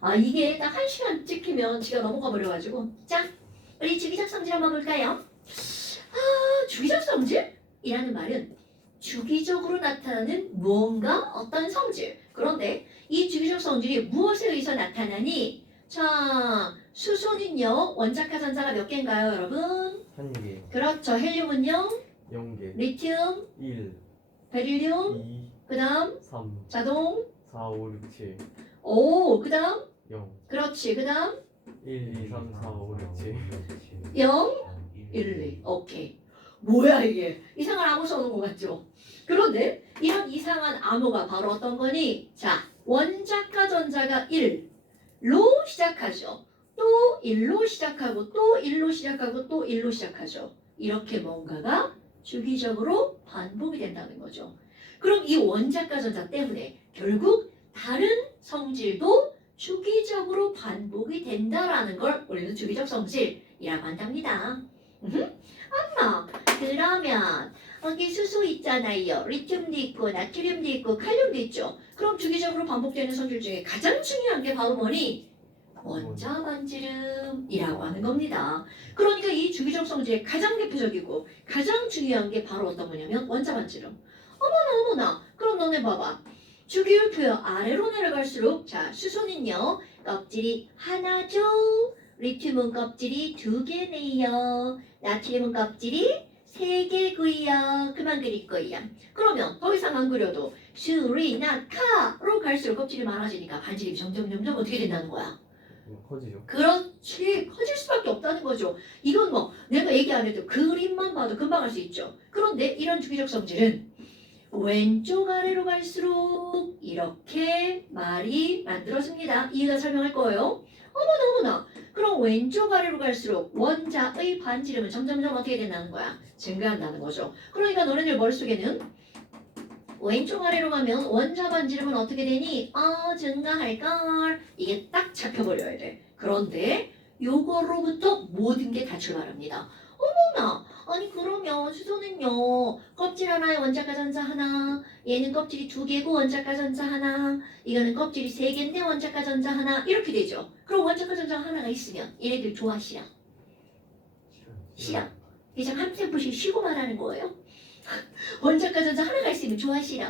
아, 이게 딱 1시간 찍히면 지가 넘어가 버려가지고. 자, 우리 주기적 성질 한번 볼까요? 아, 주기적 성질이라는 말은 주기적으로 나타나는 무언가 어떤 성질. 그런데 이 주기적 성질이 무엇에 의해서 나타나니? 자, 수소는요, 원자카 전자가 몇 개인가요, 여러분? 1개, 그렇죠. 헬륨은요, 0개, 리튬, 1, 베릴륨, 2, 그 다음 3, 자동, 4, 5, 6, 7, 오, 그 다음 0, 그렇지, 그 다음 1, 2, 3, 4, 5, 6, 7, 0, 1, 2. 오케이. 뭐야 이게? 이상한 암호 써놓은 것 같죠? 그런데 이런 이상한 암호가 바로 어떤 거니? 자, 원자과 전자가 1로 시작하죠. 또 1로 시작하고 또 1로 시작하고 또 1로 시작하죠. 이렇게 뭔가가 주기적으로 반복이 된다는 거죠. 그럼 이 원자과 전자 때문에 결국 다른 성질도 주기적으로 반복이 된다라는 걸 우리는 주기적 성질이라고 한답니다. 엄마, 그러면 여기 수소 있잖아요. 리튬도 있고 나트륨도 있고 칼륨도 있죠. 그럼 주기적으로 반복되는 성질 중에 가장 중요한 게 바로 뭐니? 원자 반지름이라고 하는 겁니다. 그러니까 이 주기적 성질의 가장 대표적이고 가장 중요한 게 바로 어떤 거냐면 원자 반지름. 어머나 어머나. 그럼 너네 봐봐. 주기율표요 아래로 내려갈수록 자 수소는요 껍질이 하나죠. 리튬은 껍질이 2개네요. 나트륨은 껍질이 3개고요. 그만 그릴 거예요. 그러면 더 이상 안 그려도 수리나카로 갈수록 껍질이 많아지니까 반지름이 점점 어떻게 된다는 거야? 커지죠. 그렇지. 커질 수밖에 없다는 거죠. 이건 뭐 내가 얘기 안 해도 그림만 봐도 금방 알 수 있죠. 그런데 이런 주기적 성질은 왼쪽 아래로 갈수록 이렇게 말이 만들어집니다. 이해가 설명할 거예요. 어머나. 그럼 왼쪽 아래로 갈수록 원자의 반지름은 점점 어떻게 된다는 거야? 증가한다는 거죠. 그러니까 너네들 머릿속에는 왼쪽 아래로 가면 원자 반지름은 어떻게 되니? 증가할걸. 이게 딱 잡혀버려야 돼. 그런데 요거로부터 모든 게 다 출발합니다. 어머나! 아니 그러면 수소는요. 껍질 하나에 원자과 전자 하나. 얘는 껍질이 2개고 원자과 전자 하나. 이거는 껍질이 3개인데 원자과 전자 하나. 이렇게 되죠. 그럼 원자과 전자 하나가 있으면 얘네들 좋아 싫어? 싫어. 그냥 한 템포씩 쉬고 말하는 거예요. 원자과 전자 하나가 있으면 좋아 싫어?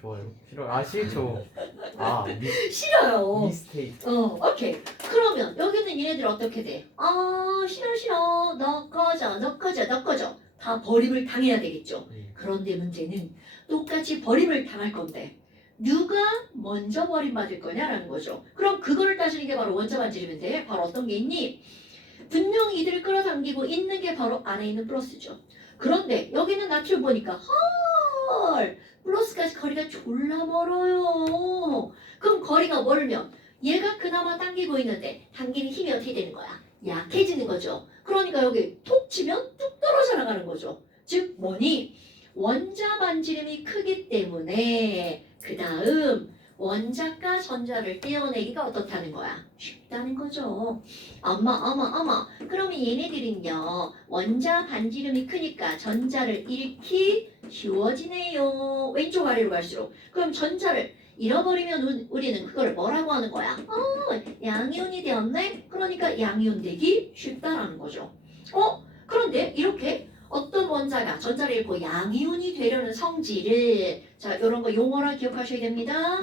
좋아요. 싫어요. 아, 싫죠. 아, 싫어요. 미스테이크. 오케이. 그러면 여기는 얘네들 어떻게 돼? 싫어. 너 꺼져. 다 버림을 당해야 되겠죠. 그런데 문제는 똑같이 버림을 당할 건데 누가 먼저 버림받을 거냐라는 거죠. 그럼 그거를 따지는 게 바로 원자 반지름인데 바로 어떤 게 있니? 분명히 이들을 끌어당기고 있는 게 바로 안에 있는 플러스죠. 그런데 여기는 나트륨 보니까 헐 플러스까지 거리가 졸라 멀어요. 그럼 거리가 멀면 얘가 그나마 당기고 있는데 당기는 힘이 어떻게 되는 거야? 약해지는 거죠. 그러니까 여기 톡 치면 뚝 떨어져 나가는 거죠. 즉 뭐니? 원자 반지름이 크기 때문에 그 다음 원자과 전자를 떼어내기가 어떻다는 거야? 쉽다는 거죠. 어머. 그러면 얘네들은요. 원자 반지름이 크니까 전자를 잃기 쉬워지네요. 왼쪽 아래로 갈수록. 그럼 전자를 잃어버리면 우리는 그걸 뭐라고 하는 거야? 양이온이 되었네? 그러니까 양이온 되기 쉽다라는 거죠. 그런데 이렇게 어떤 원자가 전자를 잃고 양이온이 되려는 성질을 자 이런 거 용어라 기억하셔야 됩니다.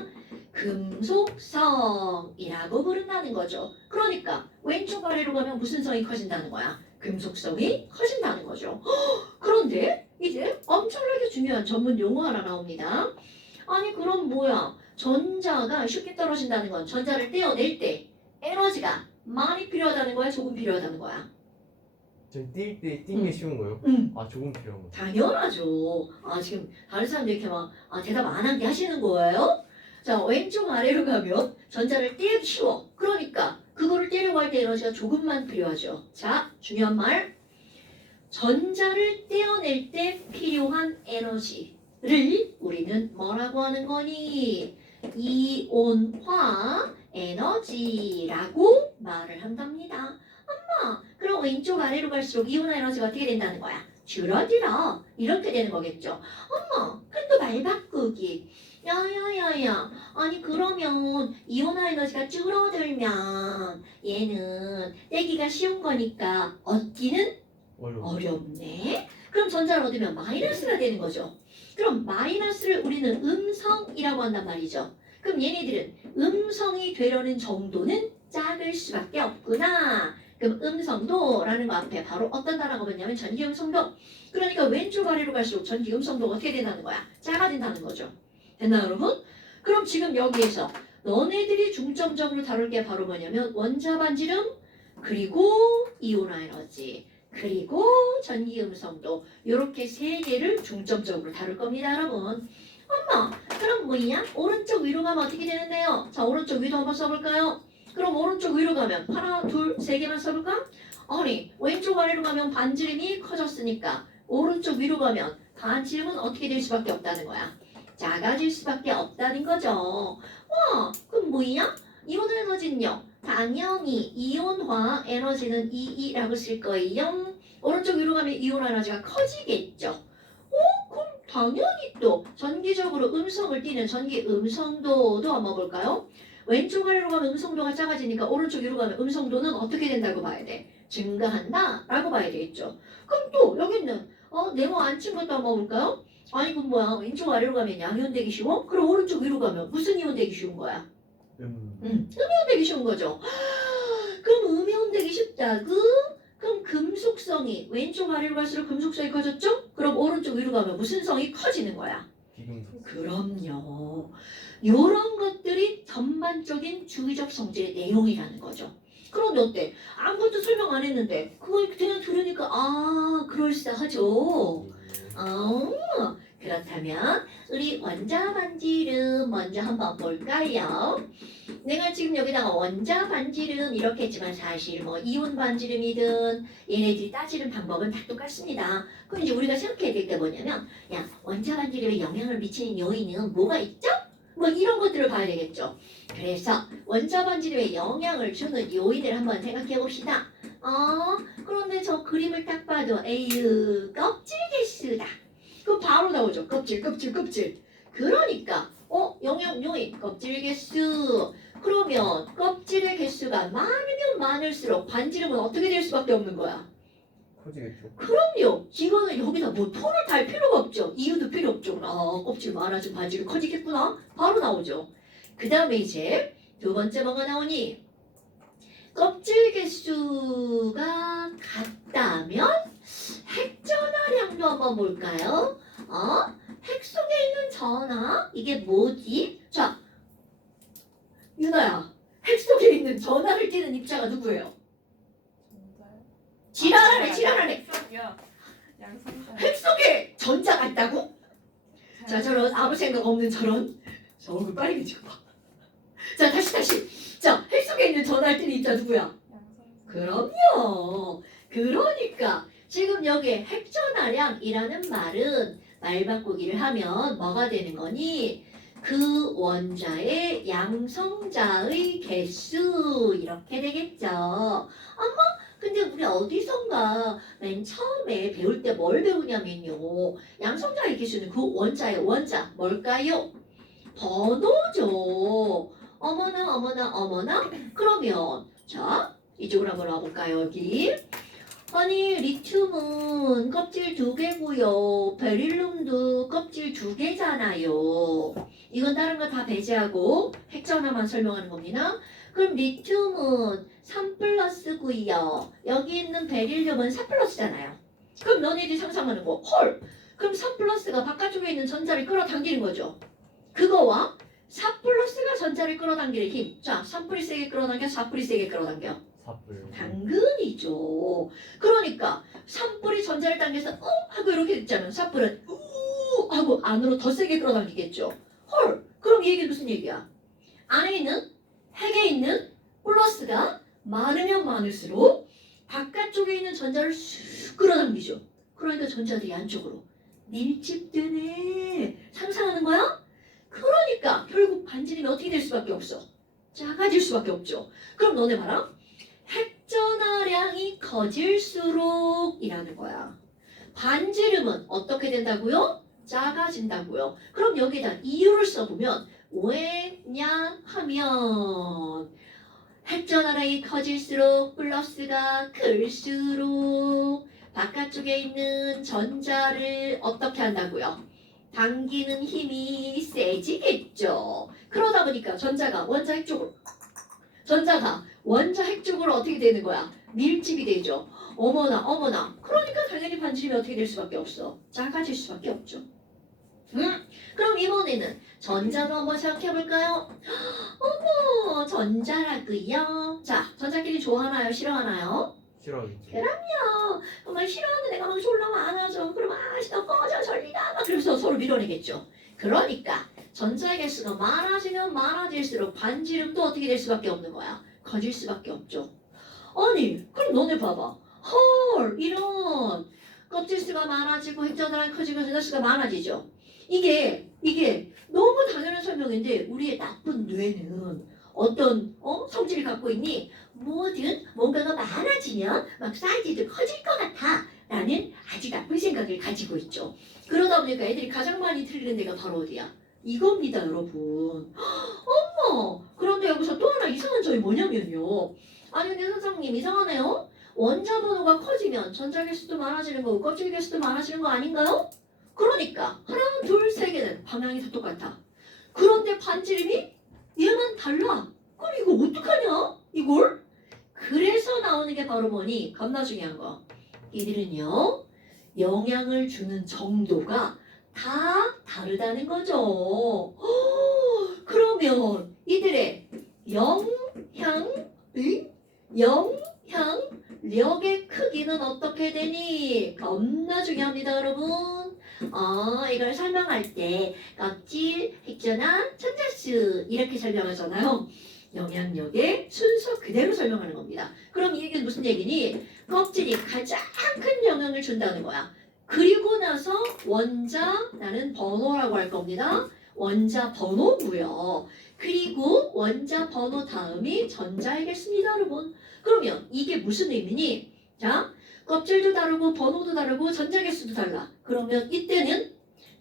금속성이라고 부른다는 거죠. 그러니까 왼쪽 아래로 가면 무슨 성이 커진다는 거야? 금속성이 커진다는 거죠. 그런데 이제 엄청나게 중요한 전문 용어 하나 나옵니다. 아니 그럼 뭐야? 전자가 쉽게 떨어진다는 건 전자를 떼어낼 때 에너지가 많이 필요하다는 거야? 조금 필요하다는 거야? 전 뛸 때 뛰는 게 쉬운 거예요? 응. 아, 조금 필요한 거. 당연하죠. 지금 다른 사람들 이렇게 막 대답 안 하게 하시는 거예요? 자, 왼쪽 아래로 가면 전자를 떼기 쉬워. 그러니까 그거를 떼려고 할 때 에너지가 조금만 필요하죠. 자, 중요한 말. 전자를 떼어낼 때 필요한 에너지를 우리는 뭐라고 하는 거니? 이온화 에너지라고 말을 한답니다. 그럼 왼쪽 아래로 갈수록 이온화 에너지가 어떻게 된다는 거야? 줄어들어. 이렇게 되는 거겠죠. 근데 말 바꾸기. 야야야야. 아니 그러면 이온화 에너지가 줄어들면 얘는 떼기가 쉬운 거니까 얻기는 어려워. 어렵네. 그럼 전자를 얻으면 마이너스가 되는 거죠. 그럼 마이너스를 우리는 음성이라고 한단 말이죠. 그럼 얘네들은 음성이 되려는 정도는 작을 수밖에 없구나. 그럼 음성도라는 거 앞에 바로 어떤 단어가 붙냐면 전기음성도. 그러니까 왼쪽 아래로 갈수록 전기음성도가 어떻게 된다는 거야? 작아진다는 거죠. 됐나 여러분? 그럼 지금 여기에서 너네들이 중점적으로 다룰 게 바로 뭐냐면 원자 반지름 그리고 이온화 에너지 그리고 전기음성도 이렇게 세 개를 중점적으로 다룰 겁니다 여러분. 엄마 그럼 뭐냐? 오른쪽 위로 가면 어떻게 되는데요? 자 오른쪽 위로 한번 써볼까요? 그럼 오른쪽 위로 가면 하나 둘 세 개만 써볼까? 아니 왼쪽 아래로 가면 반지름이 커졌으니까 오른쪽 위로 가면 반지름은 어떻게 될 수밖에 없다는 거야. 작아질 수밖에 없다는 거죠. 와 그럼 뭐냐? 이온화 에너지는요. 당연히 이온화 에너지는 EE라고 쓸 거예요. 오른쪽 위로 가면 이온화 에너지가 커지겠죠. 그럼 당연히 또 전기적으로 음성을 띠는 전기 음성도도 한번 볼까요? 왼쪽 아래로 가면 음성도가 작아지니까 오른쪽 위로 가면 음성도는 어떻게 된다고 봐야 돼? 증가한다 라고 봐야 되겠죠. 그럼 또 여기 있는 네모 안 친 것도 한번 볼까요? 아니 그럼 뭐야 왼쪽 아래로 가면 양이온 되기 쉬워? 그럼 오른쪽 위로 가면 무슨 이온 되기 쉬운 거야? 음이온 되기 쉬운 거죠. 그럼 음이온 되기 쉽다고? 그럼 금속성이 왼쪽 아래로 갈수록 금속성이 커졌죠? 그럼 오른쪽 위로 가면 무슨 성이 커지는 거야? 비금속. 그럼요. 요런 것들이 전반적인 주기적 성질의 내용이라는 거죠. 그런데 어때? 아무것도 설명 안 했는데 그걸 그냥 들으니까 그럴싸하죠. 그렇다면 우리 원자 반지름 먼저 한번 볼까요? 내가 지금 여기다가 원자 반지름 이렇게 했지만 사실 뭐 이온 반지름이든 얘네들이 따지는 방법은 다 똑같습니다. 그럼 이제 우리가 생각해야 될 게 뭐냐면 야 원자 반지름에 영향을 미치는 요인은 뭐가 있죠? 뭐 이런 것들을 봐야 되겠죠. 그래서 원자 반지름에 영향을 주는 요인을 한번 생각해 봅시다. 그런데 저 그림을 딱 봐도 에휴 껍질 개수다. 그 바로 나오죠. 껍질. 그러니까 영양 요인 껍질 개수. 그러면 껍질의 개수가 많으면 많을수록 반지름은 어떻게 될 수밖에 없는 거야? 커지겠죠. 그럼요. 이거는 여기다 뭐 토를 달 필요가 없죠. 이유도 필요 없죠. 껍질 많아지면 반지름 커지겠구나. 바로 나오죠. 그 다음에 이제 두 번째 뭐가 나오니? 껍질 개수가 같다면 핵전하량도 한번 볼까요? 핵 속에 있는 전하 이게 뭐지? 자, 유나야, 핵 속에 있는 전하를 띠는 입자가 누구예요? 지랄하네. 핵 속에 전자가 있다고? 자, 저런 아무 생각 없는 저런. 저 얼굴 빨개지고 봐. 자, 다시. 자, 핵 속에 있는 전하를 띠는 입자 누구야? 그럼요. 그러니까 지금 여기 핵전하량이라는 말은 말 바꾸기를 하면 뭐가 되는 거니? 그 원자의 양성자의 개수 이렇게 되겠죠. 근데 우리 어디선가 맨 처음에 배울 때 뭘 배우냐면요. 양성자의 개수는 그 원자의 원자 뭘까요? 번호죠. 어머나. 그러면 자 이쪽으로 한번 와볼까요 여기. 아니 리튬은 껍질 2개고요. 베릴륨도 껍질 2개잖아요. 이건 다른 거 다 배제하고 핵전화만 설명하는 겁니다. 그럼 리튬은 3+고요. 여기 있는 베릴륨은 4+잖아요. 그럼 너네들이 상상하는 거 헐. 그럼 3+가 바깥쪽에 있는 전자를 끌어당기는 거죠. 그거와 4+가 전자를 끌어당기는 힘. 자, 3뿌리 세게 끌어당겨, 4뿌리 세게 끌어당겨. 4불. 당근이죠. 그러니까 3뿌리 전자를 당겨서 하고 이렇게 됐잖아요. 4뿌리는 하고 안으로 더 세게 끌어당기겠죠. 헐. 그럼 이 얘기는 무슨 얘기야? 안에 있는 핵에 있는 플러스가 많으면 많을수록 바깥쪽에 있는 전자를 쑥 끌어당기죠. 그러니까 전자들이 안쪽으로 밀집되네. 상상하는 거야? 그러니까 결국 반지름이 어떻게 될 수밖에 없어? 작아질 수밖에 없죠. 그럼 너네 봐라. 핵전하량이 커질수록 이라는 거야. 반지름은 어떻게 된다고요? 작아진다고요. 그럼 여기다 이유를 써보면 왜냐하면 핵전화량이 커질수록 플러스가 클수록 바깥쪽에 있는 전자를 어떻게 한다고요? 당기는 힘이 세지겠죠. 그러다 보니까 전자가 원자 핵 쪽으로 어떻게 되는 거야? 밀집이 되죠. 어머나 어머나. 그러니까 당연히 반지름이 어떻게 될 수밖에 없어. 작아질 수밖에 없죠. 그럼 이번에는 전자도 한번 생각해 볼까요? 어머, 전자라고요. 자, 전자끼리 좋아하나요? 싫어하나요? 싫어하겠지. 정말 싫어하는 애가 막 졸라 많아져. 그럼 너 꺼져 전리가 막 그러면서 서로 밀어내겠죠. 그러니까 전자의 개수가 많아지면 많아질수록 반지름도 어떻게 될 수밖에 없는 거야. 커질 수밖에 없죠. 아니, 그럼 너네 봐봐. 헐, 이런 껍질수가 많아지고 핵전화량 커지고 전자수가 많아지죠. 이게 너무 당연한 설명인데 우리의 나쁜 뇌는 어떤 성질을 갖고 있니? 뭐든 뭔가가 많아지면 막 사이즈도 커질 것 같아 라는 아주 나쁜 생각을 가지고 있죠. 그러다 보니까 애들이 가장 많이 틀리는 데가 바로 어디야? 이겁니다, 여러분. 어머! 그런데 여기서 또 하나 이상한 점이 뭐냐면요. 아니 근데 선생님 이상하네요. 원자 번호가 커지면 전자 개수도 많아지는 거고 껍질 개수도 많아지는 거 아닌가요? 그러니까 하나, 둘, 세 개는 방향이 다 똑같아. 그런데 반지름이 얘만 달라. 그럼 이거 어떡하냐? 이걸? 그래서 나오는 게 바로 뭐니? 겁나 중요한 거. 이들은요. 영향을 주는 정도가 다 다르다는 거죠. 그러면 이들의 영향력의 크기는 어떻게 되니? 겁나 중요합니다, 여러분. 이걸 설명할 때 껍질, 핵전화, 전자수 이렇게 설명하잖아요. 영향력의 순서 그대로 설명하는 겁니다. 그럼 이 얘기는 무슨 얘기니? 껍질이 가장 큰 영향을 준다는 거야. 그리고 나서 원자라는 번호라고 할 겁니다. 원자 번호고요. 그리고 원자 번호 다음이 전자이겠습니다, 여러분. 그러면 이게 무슨 의미니? 자, 껍질도 다르고 번호도 다르고 전자 개수도 달라. 그러면 이때는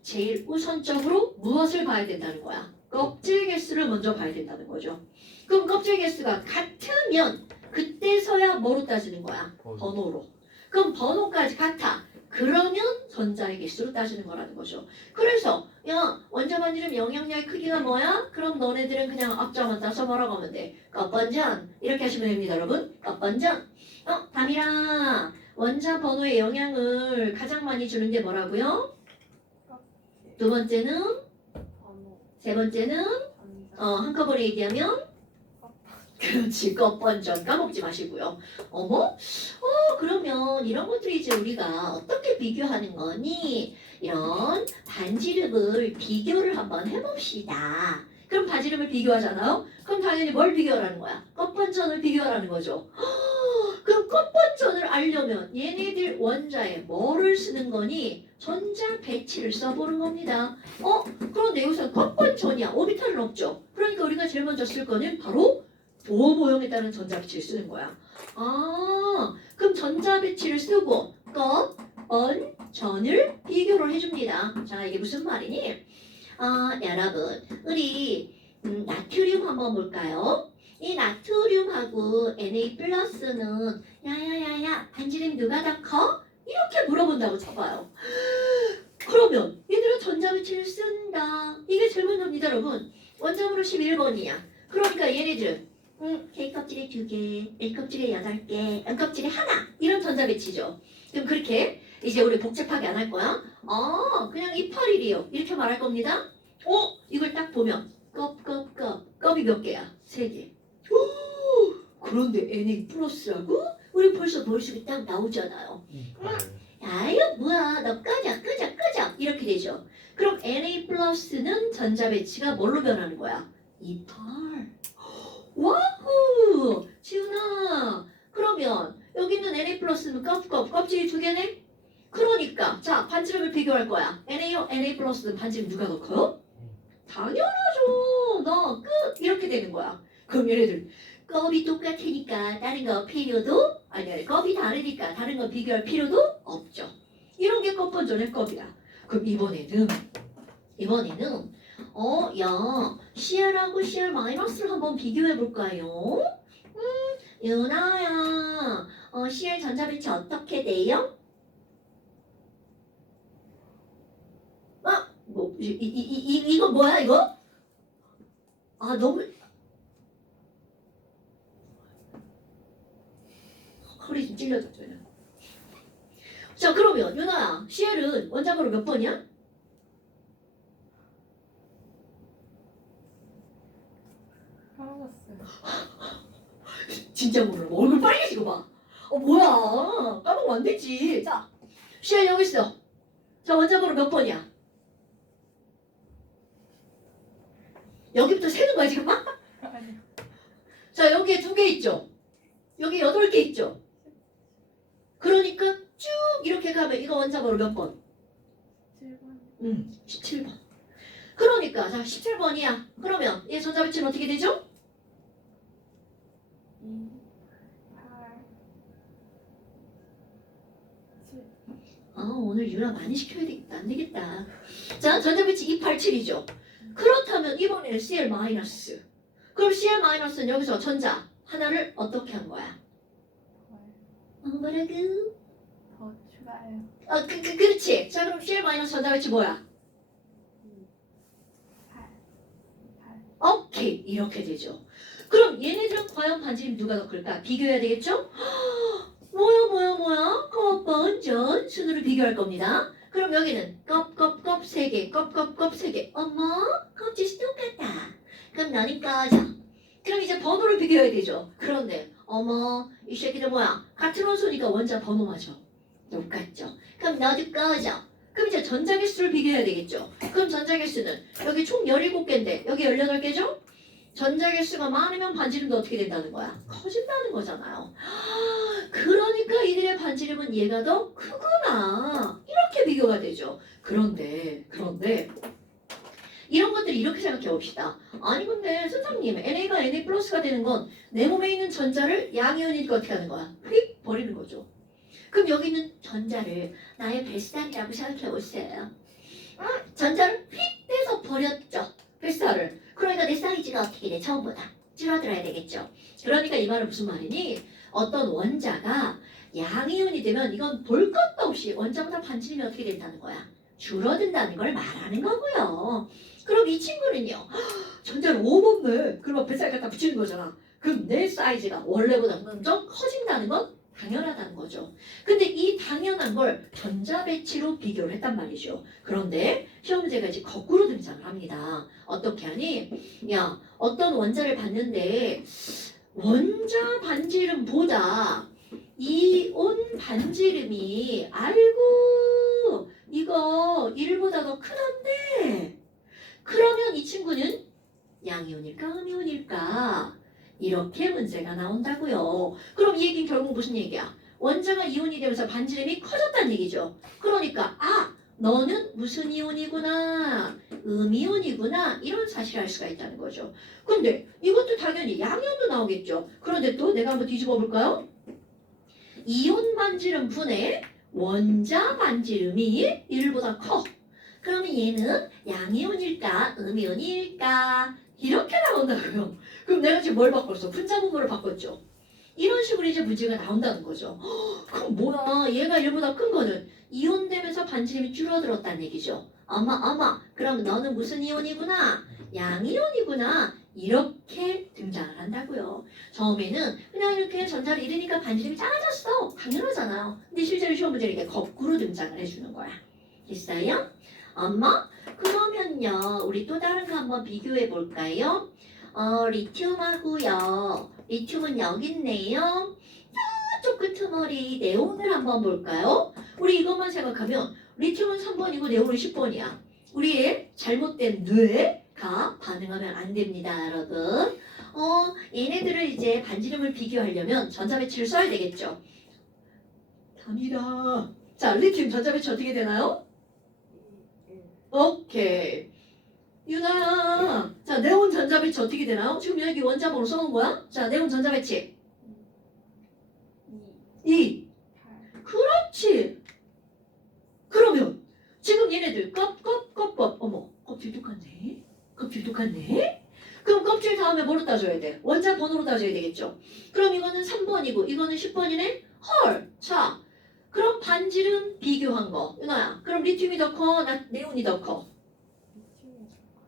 제일 우선적으로 무엇을 봐야 된다는 거야? 껍질 개수를 먼저 봐야 된다는 거죠. 그럼 껍질 개수가 같으면 그때서야 뭐로 따지는 거야? 번호로. 그럼 번호까지 같아. 그러면 전자의 개수로 따지는 거라는 거죠. 그래서 야 원자 반지름 영향력의 크기가 뭐야? 그럼 너네들은 그냥 앞자만 따서 뭐라고 하면 돼? 껍번전 이렇게 하시면 됩니다, 여러분. 껍번전. 담이라 원자 번호의 영향을 가장 많이 주는 게 뭐라고요? 두 번째는? 세 번째는? 한꺼번에 얘기하면? 그렇지, 껍번전 까먹지 마시고요. 어머? 그러면 이런 것들이 이제 우리가 어떻게 비교하는 거니? 이런 반지름을 비교를 한번 해봅시다. 그럼 반지름을 비교하잖아요? 그럼 당연히 뭘 비교하라는 거야? 껍번전을 비교하라는 거죠. 그럼 껍번전을 알려면 얘네들 원자에 뭐를 쓰는 거니? 전자 배치를 써보는 겁니다. 그런데 여기서 껍번전이야. 오비탈은 없죠. 그러니까 우리가 제일 먼저 쓸 거는 바로 도어 모형에 따른 전자 배치를 쓰는 거야. 그럼 전자 배치를 쓰고 껍번전을 비교를 해줍니다. 자, 이게 무슨 말이니? 여러분, 우리 나트륨 한번 볼까요? 이 나트륨하고 Na 플러스는 야야야야 반지름 누가 더 커? 이렇게 물어본다고 쳐봐요. 그러면 얘들은 전자 배치를 쓴다. 이게 제일 먼저입니다, 여러분. 원자번호 11번이야. 그러니까 얘네들은 K 껍질에 2개, L 껍질에 8개, M 껍질에 하나 이런 전자 배치죠. 그럼 그렇게 이제 우리 복잡하게 안 할 거야. 그냥 이파리리요 이렇게 말할 겁니다. 이걸 딱 보면 껍이 몇 개야? 3개. 그런데 Na 플러스라고? 우리 벌써 머릿속에 딱 나오잖아요. 아유 뭐야 너 꺼져 이렇게 되죠. 그럼 Na 플러스는 전자 배치가 뭘로 변하는 거야? 이팔. 와우! 지훈아 그러면 여기 있는 Na 플러스는 껍질이 2개네? 그러니까 자 반지름을 비교할 거야. Na 플러스는 반지름 누가 더 커요? 당연하죠. 너 끝! 이렇게 되는 거야. 그럼 얘네들 껍이 똑같으니까 다른 거 필요도 아니 껍이 다르니까 다른 거 비교할 필요도 없죠. 이런 게 껍번전의 껍이야. 그럼 이번에는 야, CL하고 CL 마이너스를 한번 비교해 볼까요? 유나야, CL 전자배치 어떻게 돼요? 이거 뭐야 이거? 아 너무 허리 좀 찔려졌죠. 자 그러면 유나야, CL은 원자번호 몇 번이야? 까먹었어요. 진짜 모르는 거. 얼굴 빨개지고 봐. 뭐야? 까먹으면 안 되지. 자, CL 여기 있어. 자, 원자번호 몇 번이야? 여기부터 세는 거야, 지금 막? 아니요. 자, 여기에 2개 있죠? 여기 8개 있죠? 그러니까 쭉 이렇게 가면 이거 원자번호 몇 번? 7번. 17번. 그러니까, 자, 17번이야. 그러면 얘 전자배치는 어떻게 되죠? 2, 8, 7. 오늘 유라 많이 시켜야 되겠다. 안 되겠다. 자, 전자배치 287이죠? 그렇다면 이번에는 CL 마이너스. 그럼 CL 마이너스는 여기서 전자 하나를 어떻게 한 거야? 뭐라고? 더 추가해요. 그렇지. 자, 그럼 CL 마이너스 전자배치 뭐야? 8. 8. 오케이. 이렇게 되죠. 그럼 얘네들은 과연 반지름 누가 더 클까? 비교해야 되겠죠? 뭐야? 완전 순으로 비교할 겁니다. 그럼 여기는 껍 3개, 껍 3개. 어머, 껍질이 똑같다. 그럼 너는 꺼져. 그럼 이제 번호를 비교해야 되죠. 그런데 어머, 이 새끼들 뭐야? 같은 원소니까 원자 번호 맞아. 똑같죠. 그럼 너도 꺼져. 그럼 이제 전자개수를 비교해야 되겠죠. 그럼 전자개수는 여기 총 17개인데 여기 18개죠? 전자개수가 많으면 반지름도 어떻게 된다는 거야? 커진다는 거잖아요. 그러니까 이들의 반지름은 얘가 더 크구나. 이렇게 비교가 되죠. 그런데 이런 것들 이렇게 생각해 봅시다. 아니 근데 선생님 NA가 NA 플러스가 되는 건 내 몸에 있는 전자를 양이온이니까 어떻게 하는 거야? 휙 버리는 거죠. 그럼 여기 있는 전자를 나의 뱃살이라고 생각해 보세요. 전자를 휙 떼서 버렸죠. 뱃살을. 그러니까 내 사이즈가 어떻게 돼? 처음보다 줄어들어야 되겠죠. 그러니까 이 말은 무슨 말이니? 어떤 원자가 양이온이 되면 이건 볼 것도 없이 원자보다 반지름이 어떻게 된다는 거야? 줄어든다는 걸 말하는 거고요. 그럼 이 친구는요. 전자를 5번네. 그러면 뱃살 갖다 붙이는 거잖아. 그럼 내 사이즈가 원래보다 좀 커진다는 건 당연하다는 거죠. 근데 이 당연한 걸 전자 배치로 비교를 했단 말이죠. 그런데 시험 문제가 이제 거꾸로 등장을 합니다. 어떻게 하니? 야, 어떤 원자를 봤는데 원자 반지름보다 이온 반지름이 알고 이거 1보다 더 크던데 그러면 이 친구는 양이온일까 음이온일까 이렇게 문제가 나온다고요. 그럼 이 얘기는 결국 무슨 얘기야? 원자가 이온이 되면서 반지름이 커졌다는 얘기죠. 그러니까 너는 무슨 이온이구나 음이온이구나 이런 사실을 알 수가 있다는 거죠. 근데 이것도 당연히 양이온도 나오겠죠. 그런데 또 내가 한번 뒤집어 볼까요? 이온 반지름 분의 원자 반지름이 1보다 커. 그러면 얘는 양이온일까 음이온일까 이렇게 나온다고요. 그럼 내가 지금 뭘 바꿨어? 분자분모를 바꿨죠. 이런 식으로 이제 문제가 나온다는 거죠. 그럼 뭐야? 얘가 1보다 큰 거는 이온되면서 반지름이 줄어들었다는 얘기죠. 아마 그럼 너는 무슨 이온이구나? 양이온이구나. 이렇게 등장을 한다고요. 처음에는 그냥 이렇게 전자를 잃으니까 반지름이 작아졌어. 당연하잖아요. 근데 실제로 시험 문제는 이렇게 거꾸로 등장을 해주는 거야. 됐어요? 엄마? 그러면요. 우리 또 다른 거 한번 비교해 볼까요? 리튬하고요. 리튬은 여기 있네요. 저쪽 끄트머리 네온을 한번 볼까요? 우리 이것만 생각하면 리튬은 3번이고 네온은 10번이야. 우리의 잘못된 뇌가 반응하면 안 됩니다, 여러분. 얘네들을 이제 반지름을 비교하려면 전자배치를 써야 되겠죠. 답니다. 자, 리튬 전자배치 어떻게 되나요? 오케이. 유나야. 자, 네온 전자배치 어떻게 되나요? 지금 여기 원자번호 써놓은 거야? 자, 네온 전자배치. 2. 8. 그렇지. 그러면 지금 얘네들 어머 껍질 똑같네. 껍질 똑같네. 그럼 껍질 다음에 뭐로 따져야 돼? 원자 번호로 따져야 되겠죠. 그럼 이거는 3번이고 이거는 10번이네. 헐. 자, 그럼 반지름 비교한 거. 윤아야. 그럼 리튬이 더 커? 네온이 더 커?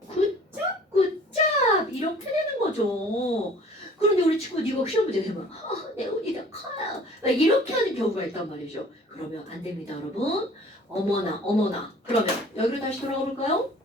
굿잡 굿잡 이렇게 되는 거죠. 그런데 우리 친구 이거 시험 문제 되면 네온이 더 커요. 막 이렇게 하는 경우가 있단 말이죠. 그러면 안 됩니다, 여러분. 어머나. 그러면 여기로 다시 돌아가 볼까요?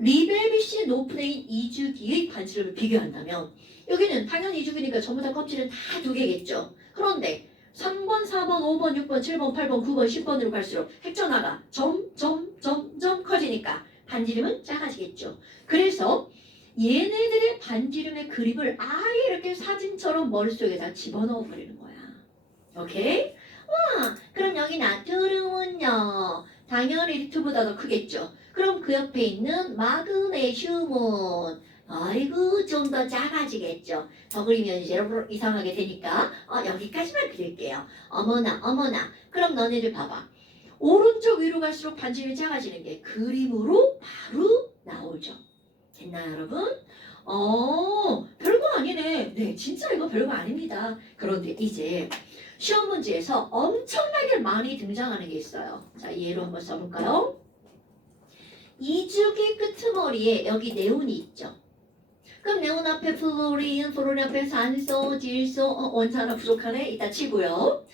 리벨비시 노프레인 2주기의 반지름을 비교한다면 여기는 당연히 2주기니까 전부 다 껍질은 다 2개겠죠. 그런데 3번, 4번, 5번, 6번, 7번, 8번, 9번, 10번으로 갈수록 핵전화가 점점 커지니까 반지름은 작아지겠죠. 그래서 얘네들의 반지름의 그림을 아예 이렇게 사진처럼 머릿속에다 집어넣어 버리는 거야. 오케이? 그럼 여기 나트륨은요. 당연히 리튬보다 더 크겠죠. 그럼 그 옆에 있는 마그네슘은 아이고 좀 더 작아지겠죠. 더 그리면 이제 이상하게 되니까 여기까지만 그릴게요. 어머나. 그럼 너네들 봐봐. 오른쪽 위로 갈수록 반지름이 작아지는 게 그림으로 바로 나오죠. 됐나요, 여러분? 별거 아니네. 네, 진짜 이거 별거 아닙니다. 그런데 이제 시험 문제에서 엄청나게 많이 등장하는 게 있어요. 자, 예로 한번 써볼까요? 2주기 끄트머리에 여기 네온이 있죠. 그럼 네온 앞에 플로린 앞에 산소, 질소, 원자 하나 부족하네. 이따 치고요.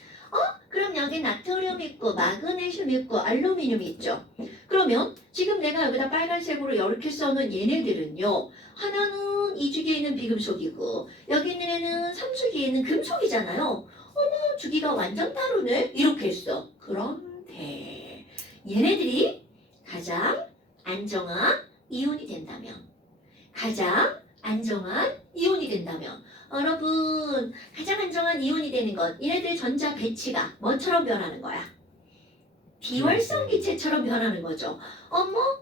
그럼 여기 나트륨 있고 마그네슘 있고 알루미늄 있죠. 그러면 지금 내가 여기다 빨간색으로 이렇게 써놓은 얘네들은요. 하나는 2주기에 있는 비금속이고 여기 있는 애는 3주기에 있는 금속이잖아요. 주기가 완전 다르네. 이렇게 했어. 그런데 얘네들이 가장 안정한 이온이 된다면 여러분 가장 안정한 이온이 되는 건 얘네들의 전자 배치가 뭐처럼 변하는 거야? 비활성 기체처럼 변하는 거죠.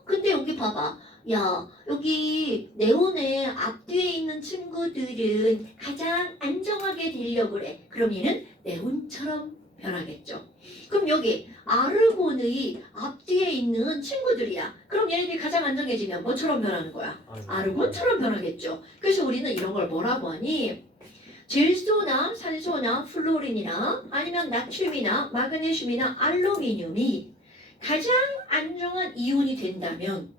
근데 여기 봐봐. 야, 여기 네온의 앞뒤에 있는 친구들은 가장 안정하게 되려고 그래. 그럼 얘는 네온처럼 변하겠죠. 그럼 여기 아르곤의 앞뒤에 있는 친구들이야. 그럼 얘네들이 가장 안정해지면 뭐처럼 변하는 거야? 아르곤처럼 변하겠죠. 그래서 우리는 이런 걸 뭐라고 하니? 질소나 산소나 플로린이나 아니면 나트륨이나 마그네슘이나 알루미늄이 가장 안정한 이온이 된다면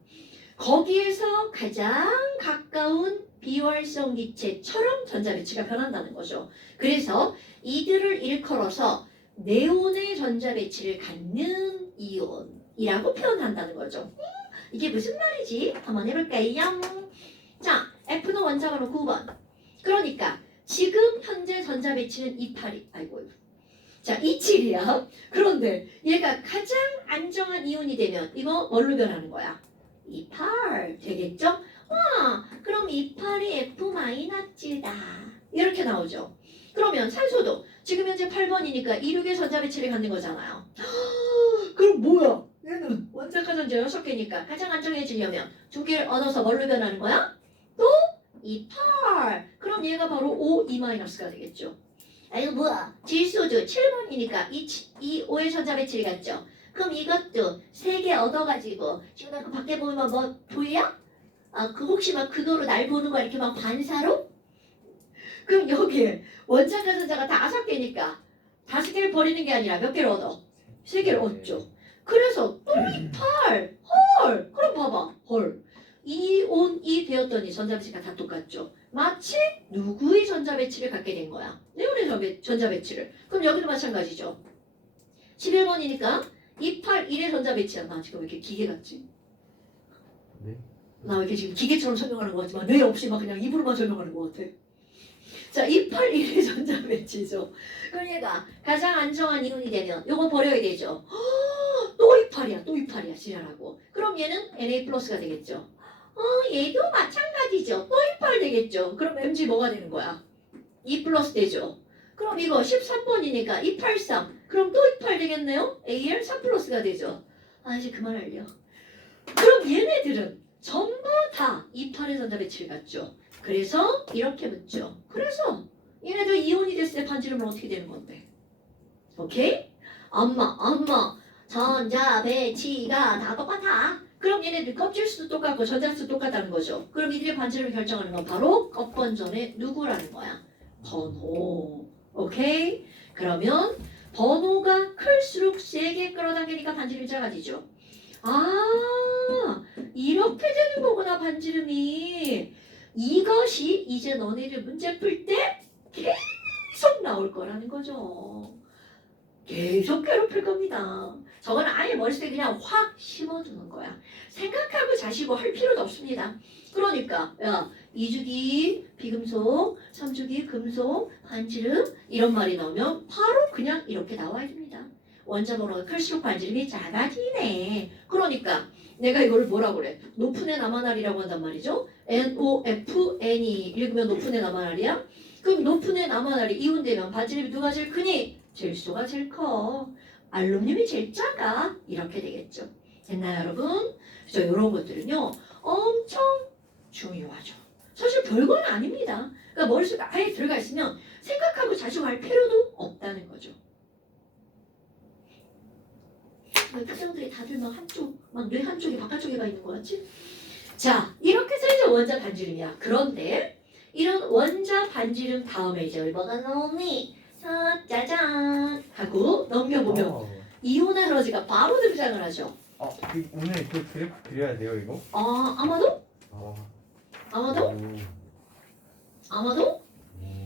거기에서 가장 가까운 비활성 기체처럼 전자 배치가 변한다는 거죠. 그래서 이들을 일컬어서 네온의 전자 배치를 갖는 이온이라고 표현한다는 거죠. 이게 무슨 말이지? 한번 해볼까요? 자, F는 원자번호 9번. 그러니까 지금 현재 전자 배치는 28이 아이고 자 27이야. 그런데 얘가 가장 안정한 이온이 되면 이거 뭘로 변하는 거야? 28 되겠죠? 그럼 28이 F-다 이렇게 나오죠. 그러면 산소도 지금 현재 8번이니까 26의 전자 배치를 갖는 거잖아요. 그럼 뭐야? 얘는 원자가 전자 6개니까 가장 안정해지려면 2개를 얻어서 뭘로 변하는 거야? 또 28. 그럼 얘가 바로 O2-가 되겠죠. 이거 뭐야? 질소도 7번이니까 이 5의 전자 배치를 갖죠. 그럼 이것도 3개 얻어가지고 지금 그 밖에 보면 뭐 보여? 그 혹시 막 그거로 날 보는 거야 이렇게 막 반사로? 그럼 여기에 원자가 전자가 다 5개니까 5개를 버리는 게 아니라 몇 개를 얻어? 3개를 얻죠. 그래서 또 28. 헐. 그럼 봐봐. 헐. 이온이 되었더니 전자 배치가 다 똑같죠. 마치 누구의 전자 배치를 갖게 된 거야? 네온의 전자 배치를. 그럼 여기도 마찬가지죠. 11번이니까 281의 전자 배치야. 나 지금 왜 이렇게 기계 같지? 네? 나 왜 이렇게 지금 기계처럼 설명하는 것 같지만 뇌 없이 막 그냥 입으로만 설명하는 것 같아. 자, 281의 전자 배치죠. 그럼 얘가 가장 안정한 이온이 되면 요거 버려야 되죠. 또 28이야. 지랄하고. 그럼 얘는 Na+가 되겠죠. 얘도 마찬가지죠. 또 28 되겠죠. 그럼 Mg 뭐가 되는 거야? 2+ 되죠. 그럼 이거 13번이니까 283. 그럼 또 28 되겠네요. Al 3+가 되죠. 이제 그만할려. 그럼 얘네들은 전부 다 28의 전자 배치를 갖죠. 그래서 이렇게 묻죠. 그래서 얘네들 이온이 됐을 때 반지름은 어떻게 되는 건데? 오케이? 엄마. 전자, 배치가 다 똑같아. 그럼 얘네들 껍질수도 똑같고 전자수도 똑같다는 거죠. 그럼 이들의 반지름을 결정하는 건 바로 껍번전의 누구라는 거야? 번호. 오케이? 그러면 번호가 클수록 세게 끌어당기니까 반지름이 작아지죠. 아, 이렇게 되는 거구나, 반지름이. 이것이 이제 너네들 문제 풀 때 계속 나올 거라는 거죠. 계속 괴롭힐 겁니다. 저건 아예 머릿속에 그냥 확 심어두는 거야. 생각하고 자시고 할 필요도 없습니다. 그러니까 야, 2주기 비금속, 3주기 금속, 반지름 이런 말이 나오면 바로 그냥 이렇게 나와야 됩니다. 원자 번호가 클수록 반지름이 작아지네. 그러니까 내가 이거를 뭐라고 그래? 높은 애 남아날이라고 한단 말이죠. NOFN이 읽으면 높은 애 남아날이야. 그럼 높은 애 남아날이 이온되면 반지름이 누가 제일 크니? 질소가 제일 커. 알루미늄이 제일 작아. 이렇게 되겠죠. 됐나요, 여러분? 그래서 이런 것들은요 엄청 중요하죠. 사실 별건 아닙니다. 그러니까 머릿속에 아예 들어가 있으면 생각하고 자시고 할 필요도 없다는 거죠. 왜 학생들이 다들 막 한쪽, 막 뇌 한쪽이 바깥쪽에 가 있는 거 같지? 자, 이렇게 해서 이제 원자 반지름이야. 그런데 이런 원자 반지름 다음에 이제 뭐가 나오니? 자, 짜잔 하고 넘겨보면 이온 에너지가 바로 등장을 하죠. 오늘 그 그래프 그려야 돼요 이거? 아마도? 아, 아마도? 오. 아마도? 오.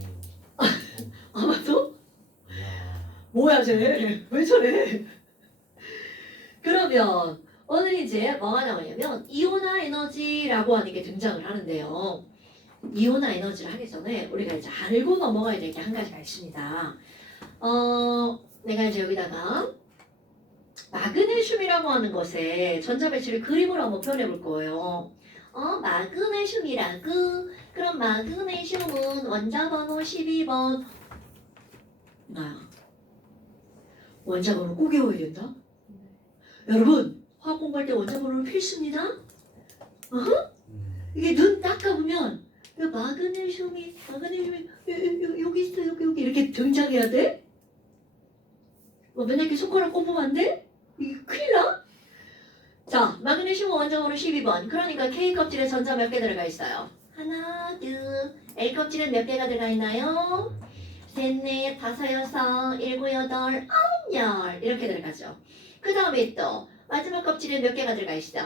아마도? 이야. 뭐야 쟤? 왜 저래? 그러면 오늘 이제 뭐가 나오냐면 이온화 에너지라고 하는 게 등장을 하는데요. 이온화 에너지를 하기 전에 우리가 이제 알고 넘어가야 될 게 한 가지가 있습니다. 내가 이제 여기다가 마그네슘이라고 하는 것에 전자 배치를 그림으로 한번 표현해 볼 거예요. 마그네슘이라고. 그럼 마그네슘은 원자 번호 12번. 나야. 원자 번호 꼭 외워야 된다. 여러분 화학 공부할 때 원자 번호는 필수입니다. 이게 눈 딱 감으면 마그네슘이 여기 있어 여기 이렇게 등장해야 돼? 맨날 이렇게 손가락 꼽으면 안 돼? 이게 큰일 나? 자, 마그네슘 원자 번호 12번. 그러니까 K 껍질에 전자 몇 개 들어가 있어요? 하나, 둘. L 껍질은 몇 개가 들어가 있나요? 셋, 넷, 다섯, 여섯, 일곱, 여덟, 아홉, 열 이렇게 들어가죠. 그 다음에 또 마지막 껍질에 몇 개가 들어가 있어?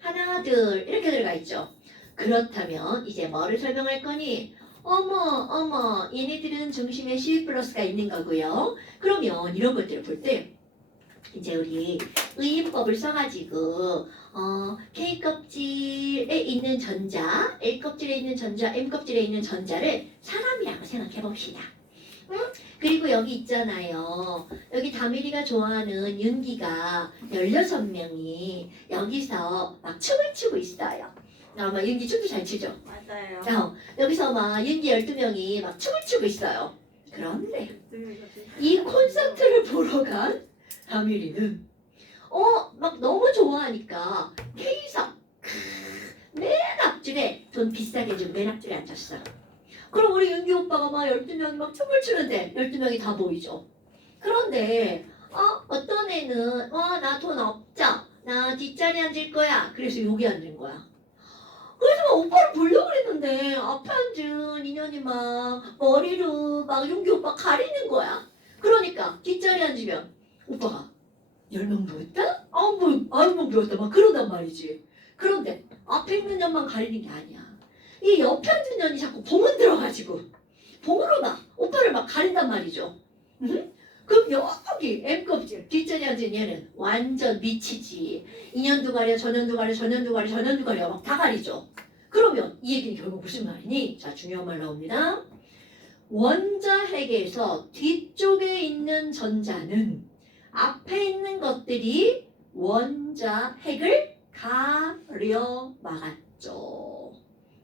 하나, 둘 이렇게 들어가 있죠. 그렇다면 이제 뭐를 설명할 거니? 어머 얘네들은 중심에 C 플러스가 있는 거고요. 그러면 이런 것들을 볼 때 이제 우리 의인법을 써가지고 K 껍질에 있는 전자, L 껍질에 있는 전자, M 껍질에 있는 전자를 사람이라고 생각해 봅시다. 응? 그리고 여기 있잖아요. 여기 다미리가 좋아하는 윤기가 16명이 여기서 막 춤을 추고 있어요. 막 윤기 춤도 잘 추죠? 맞아요. 여기서 막 윤기 12명이 막 춤을 추고 있어요. 그런데 이 콘서트를 보러 간 다미리는 막 너무 좋아하니까 K석 맨 앞줄에 돈 비싸게 준 맨 앞줄에 앉았어. 그럼 우리 윤기 오빠가 막 12명이 막 춤을 추는데 12명이 다 보이죠. 그런데 어떤 애는 나 돈 없죠. 나 뒷자리 앉을 거야. 그래서 여기 앉은 거야. 그래서 막 오빠를 보려고 그랬는데 앞에 앉은 인연이 막 머리로 막 윤기 오빠 가리는 거야. 그러니까 뒷자리 앉으면 오빠가 10명 보였다? 9명 보였다. 막 그러단 말이지. 그런데 앞에 있는 년만 가리는 게 아니야. 이 옆에 앉은 년이 자꾸 봉은 들어가지고 봉으로 막 오빠를 막 가린단 말이죠. 그럼 여기 M껍질 뒷자리 앉은 얘는 완전 미치지. 이년도 가려 저년도 가려 저년도 가려 저년도 가려 막 다 가리죠. 그러면 이 얘기는 결국 무슨 말이니? 자, 중요한 말 나옵니다. 원자 핵에서 뒤쪽에 있는 전자는 앞에 있는 것들이 원자 핵을 가려 막았죠.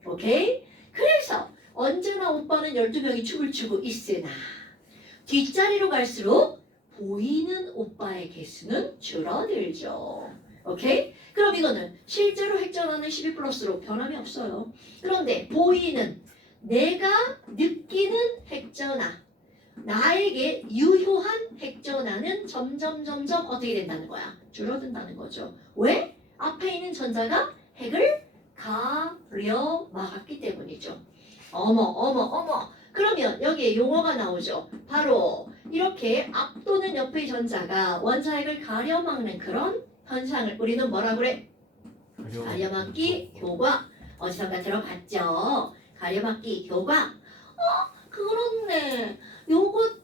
오케이? 그래서 언제나 오빠는 12명이 춤을 추고 있으나 뒷자리로 갈수록 보이는 오빠의 개수는 줄어들죠. 오케이? 그럼 이거는 실제로 핵전하는 12 플러스로 변함이 없어요. 그런데 보이는 내가 느끼는 핵전하 나에게 유효한 핵전하는 점점 어떻게 된다는 거야? 줄어든다는 거죠. 왜? 앞에 있는 전자가 핵을 가려막았기 때문이죠. 어머. 그러면 여기에 용어가 나오죠. 바로 이렇게 앞 또는 옆의 전자가 원자핵을 가려막는 그런 현상을 우리는 뭐라 그래? 가려막기 효과. 어디선가 들어봤죠? 가려막기 효과. 그렇네. 요거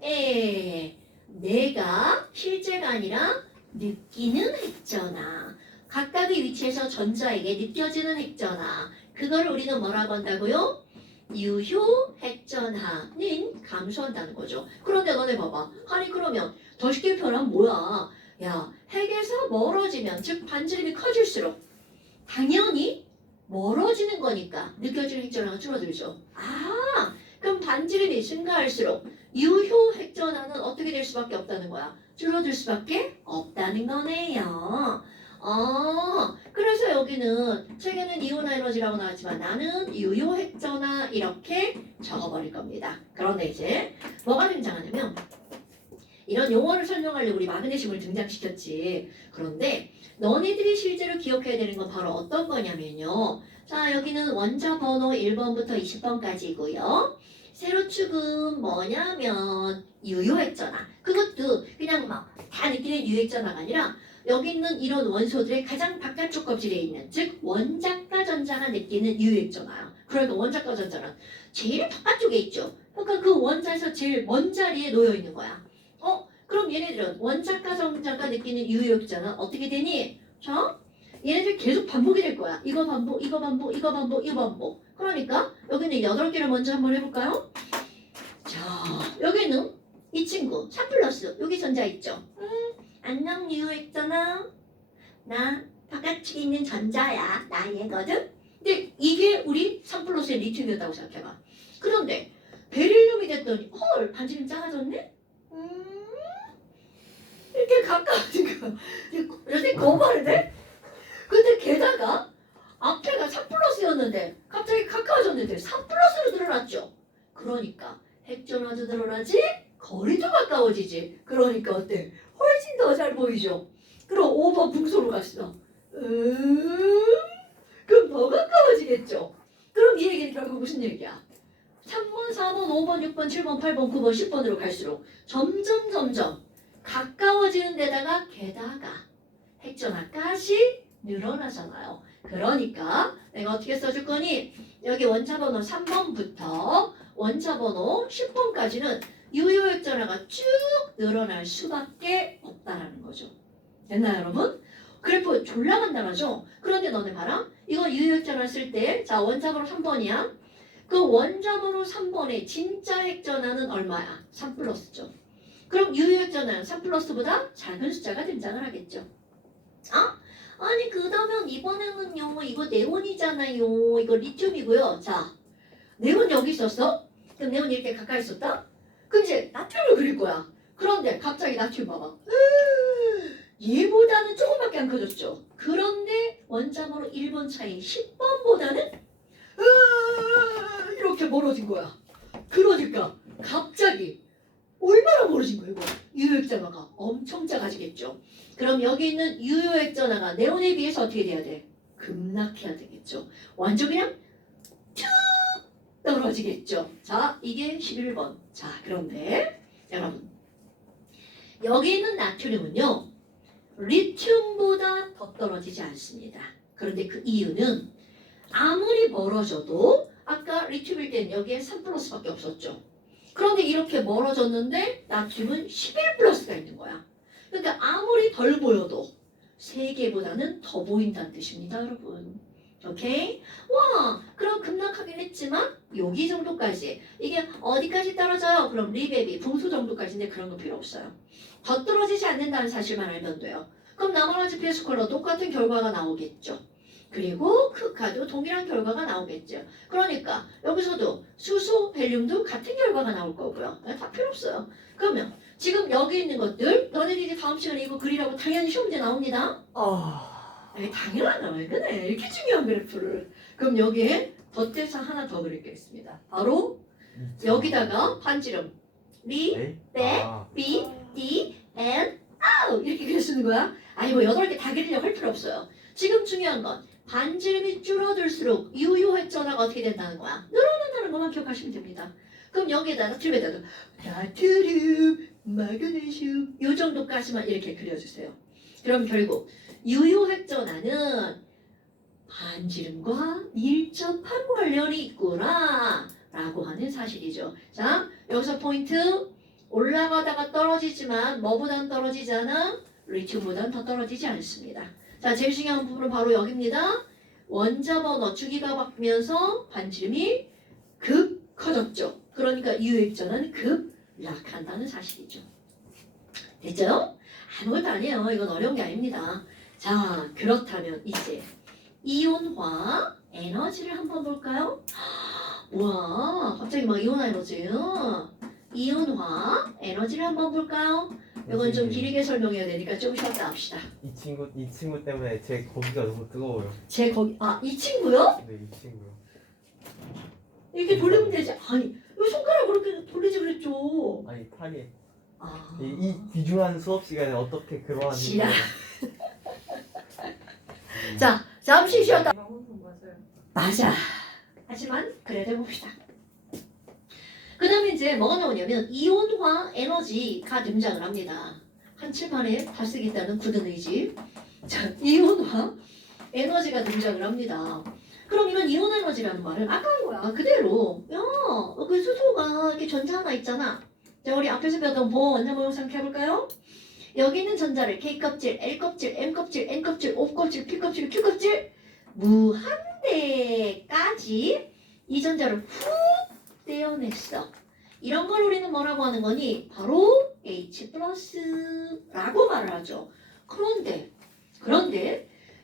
때문에 내가 실제가 아니라 느끼는 핵전화. 각각의 위치에서 전자에게 느껴지는 핵전화. 그걸 우리는 뭐라고 한다고요? 유효 핵전하는 감소한다는 거죠. 그런데 너네 봐봐. 아니 그러면 더 쉽게 표현하면 뭐야? 야, 핵에서 멀어지면 즉 반지름이 커질수록 당연히 멀어지는 거니까 느껴지는 핵전하가 줄어들죠. 아, 그럼 반지름이 증가할수록 유효 핵전하는 어떻게 될 수밖에 없다는 거야? 줄어들 수밖에 없다는 거네요. 그래서 여기는 책에는 이온화 에너지라고 나왔지만 나는 유효 핵전하 이렇게 적어버릴 겁니다. 그런데 이제 뭐가 등장하냐면 이런 용어를 설명하려고 우리 마그네슘을 등장시켰지. 그런데 너네들이 실제로 기억해야 되는 건 바로 어떤 거냐면요. 자, 여기는 원자 번호 1번부터 20번까지고요. 세로축은 뭐냐면 유효핵전화. 그것도 그냥 막 다 느끼는 유효핵전화가 아니라 여기 있는 이런 원소들의 가장 바깥쪽 껍질에 있는 즉 원자가 전자가 느끼는 유효핵전화야. 그러니까 원자가 전자는 제일 바깥쪽에 있죠. 그러니까 그 원자에서 제일 먼 자리에 놓여 있는 거야. 그럼 얘네들은 원자가 전자가 느끼는 유효핵전화 어떻게 되니? 자, 얘네들 계속 반복이 될 거야. 이거 반복, 이거 반복, 이거 반복, 이거 반복. 그러니까 여기는 8개를 먼저 한번 해볼까요? 자, 여기는 이 친구 4 플러스 여기 전자 있죠? 안녕 유효했잖아. 나 바깥쪽에 있는 전자야. 나 얘거든. 근데 이게 우리 3 플러스의 리튬이었다고 생각해봐. 그런데 베릴륨이 됐더니 헐 반지름 작아졌네? 이렇게 가까워진 거야. 요새 거부하는데? 근데 게다가 앞에가 3 플러스였는데 갑자기 가까워졌는데 3 플러스로 늘어났죠. 그러니까 핵전화도 늘어나지 거리도 가까워지지. 그러니까 어때? 훨씬 더 잘 보이죠. 그럼 5번 붕소로 갑시다. 그럼 더 가까워지겠죠. 그럼 이 얘기는 결국 무슨 얘기야? 3번, 4번, 5번, 6번, 7번, 8번, 9번, 10번으로 갈수록 점점 가까워지는 데다가 게다가 핵전화까지 늘어나잖아요. 그러니까 내가 어떻게 써줄 거니? 여기 원자번호 3번부터 원자번호 10번까지는 유효핵전화가 쭉 늘어날 수밖에 없다라는 거죠. 됐나요 여러분? 그래프 졸라 간단하죠? 그런데 너네 봐라. 이거 유효핵전화 쓸 때 자 원자번호 3번이야. 그 원자번호 3번의 진짜 핵전화는 얼마야? 3 플러스죠. 그럼 유효핵전화는 3 플러스보다 작은 숫자가 등장을 하겠죠. 아니 그러면 이번에는요 이거 네온이잖아요. 이거 리튬이고요. 자 네온 여기 있었어? 그럼 네온이 이렇게 가까이 있었다? 그럼 이제 나트륨을 그릴 거야. 그런데 갑자기 나트륨 봐봐. 얘보다는 조금밖에 안 커졌죠. 그런데 원자번호 1번 차이 10번보다는 이렇게 멀어진 거야. 그러니까 갑자기 얼마나 멀어진 거야 이거. 유효핵전화가 엄청 작아지겠죠. 그럼 여기 있는 유효핵전화가 네온에 비해서 어떻게 돼야 돼? 급락해야 되겠죠. 완전 그냥 툭 떨어지겠죠. 자 이게 11번. 자 그런데 여러분 여기 있는 나트륨은요 리튬보다 더 떨어지지 않습니다. 그런데 그 이유는 아무리 멀어져도 아까 리튬일 땐 여기에 3 플러스밖에 없었죠. 그런데 이렇게 멀어졌는데 나트륨은 11 플러스가 있는 거야. 그러니까 아무리 덜 보여도 3개보다는 더 보인다는 뜻입니다 여러분. 오케이? 와 그럼 급락하긴 했지만 여기 정도까지. 이게 어디까지 떨어져요? 그럼 리베비 붕소 정도까지인데 그런 거 필요 없어요. 더 떨어지지 않는다는 사실만 알면 돼요. 그럼 나머지 피에스컬러 똑같은 결과가 나오겠죠. 그리고 크카도 동일한 결과가 나오겠죠. 그러니까 여기서도 수소, 헬륨도 같은 결과가 나올 거고요. 다 필요 없어요. 그러면 지금 여기 있는 것들 너네들이 다음 시간에 이거 그리라고 당연히 시험 문제 나옵니다. 당연하다 왜 그래. 이렇게 중요한 그래프를. 그럼 여기에 덧대서 하나 더 그리겠습니다. 바로 여기다가 반지름 B, A? 백, 아, B, D, and out 이렇게 그려 쓰는 거야. 아니 뭐 8개 다 그리려고 할 필요 없어요. 지금 중요한 건 반지름이 줄어들수록 유효했전화가 어떻게 된다는 거야. 늘어난다는 것만 기억하시면 됩니다. 그럼 여기에다 나트륨에다도 나트륨, 마그네슘 요 정도까지만 이렇게 그려주세요. 그럼 결국 유효핵전화는 반지름과 밀접한 관련이 있구나 라고 하는 사실이죠. 자, 여기서 포인트 올라가다가 떨어지지만 뭐보단 떨어지잖아? 리튬보단 더 떨어지지 않습니다. 자, 제일 중요한 부분은 바로 여기입니다. 원자 번호 주기가 바뀌면서 반지름이 급 커졌죠. 그러니까 유효액전은 급 약한다는 사실이죠. 됐죠? 아무것도 아니에요. 이건 어려운 게 아닙니다. 자, 그렇다면 이제 이온화 에너지를 한번 볼까요? 와, 갑자기 막 이온화 에너지요. 이온화 에너지를 한번 볼까요? 이건 좀 길게 설명해야 되니까 좀 쉬었다 합시다. 이 친구 때문에 제 고기가 너무 뜨거워요. 제 거기 이 친구요? 네, 이 친구요. 이렇게 돌리면 되지. 아니, 왜 손가락 그렇게 돌리지 그랬죠? 아니 팔이 아, 이 귀중한 수업 시간에 어떻게 그러한 지랄. 일을- 자, 잠시 쉬었다. 방송 맞아요. 맞아. 하지만 그래도 해봅시다. 그 다음에 이제 뭐가 나오냐면 이온화 에너지가 등장을 합니다. 한칠판에 다 쓰겠다는 굳은 의지. 자, 이온화 에너지가 등장을 합니다. 그럼 이런 이온 에너지라는 말은 아까 한 거야. 그대로. 야, 그 수소가 이렇게 전자 하나 있잖아. 자, 우리 앞에서 배웠던 보호 원자 모형 생각해볼까요? 여기 있는 전자를 K껍질, L껍질, M껍질, N껍질, O껍질, P껍질, Q껍질 무한대까지 이 전자를 훅 떼어냈어. 이런 걸 우리는 뭐라고 하는 거니? 바로 H 플러스라고 말을 하죠. 그런데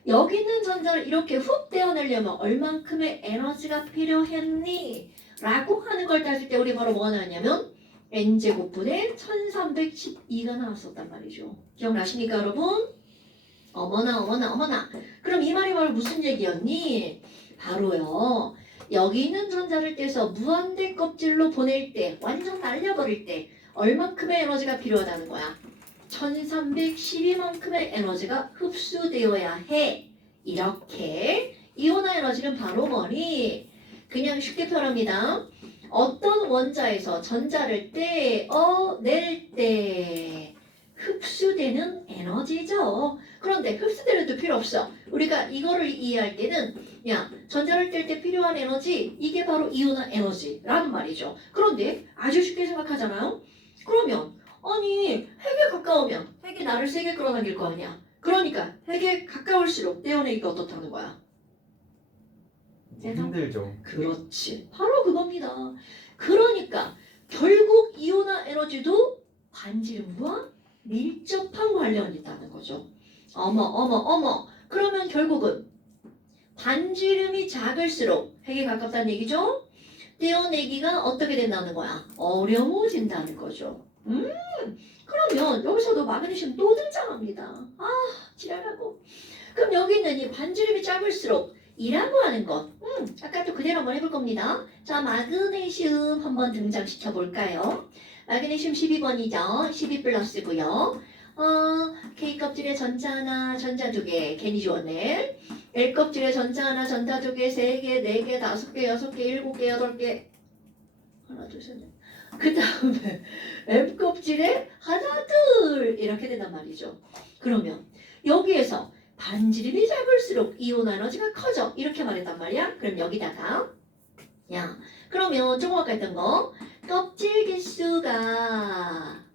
여기 있는 전자를 이렇게 훅 떼어내려면 얼만큼의 에너지가 필요했니? 라고 하는 걸 따질 때 우리 바로 뭐가 나왔냐면 n제곱분의 1312가 나왔었단 말이죠. 기억나십니까 여러분? 어머나. 그럼 이 말이 바로 무슨 얘기였니? 바로요. 여기 있는 전자를 떼서 무한대 껍질로 보낼 때 완전 날려버릴 때 얼만큼의 에너지가 필요하다는 거야. 1312만큼의 에너지가 흡수되어야 해. 이렇게 이온화 에너지는 바로 뭐니? 그냥 쉽게 표현합니다. 어떤 원자에서 전자를 떼어낼 때 흡수되는 에너지죠. 그런데 흡수되는 도 필요 없어. 우리가 이거를 이해할 때는 야, 전자를 뗄 때 필요한 에너지 이게 바로 이온화 에너지라는 말이죠. 그런데 아주 쉽게 생각하잖아요. 그러면 아니 핵에 가까우면 핵이 나를 세게 끌어당길 거 아니야. 그러니까 핵에 가까울수록 떼어내기가 어떻다는 거야. 힘들죠. 그렇지. 바로 그겁니다. 그러니까 결국 이온화 에너지도 반지름과 밀접한 관련이 있다는 거죠. 어머. 그러면 결국은 반지름이 작을수록 핵에 가깝다는 얘기죠. 떼어내기가 어떻게 된다는 거야? 어려워진다는 거죠. 그러면 여기서도 마그네슘 또 등장합니다. 지랄하고. 그럼 여기 있는 이 반지름이 작을수록 이라고 하는 것. 아까 또 그대로 한번 해볼 겁니다. 자, 마그네슘 한번 등장시켜 볼까요? 마그네슘 12번이죠. 12 플러스고요. K껍질에 전자 하나, 전자 두 개, 괜히 주었네. L껍질에 전자 하나, 전자 두 개, 세 개, 네 개, 다섯 개, 여섯 개, 일곱 개, 여덟 개. 하나, 둘, 셋, 넷. 그 다음에 M껍질에 하나, 둘 이렇게 된단 말이죠. 그러면 여기에서 반지름이 작을수록 이온 에너지가 커져. 이렇게 말했단 말이야. 그럼 여기다가 야, 그러면 조금 아까 했던 거 껍질 개수가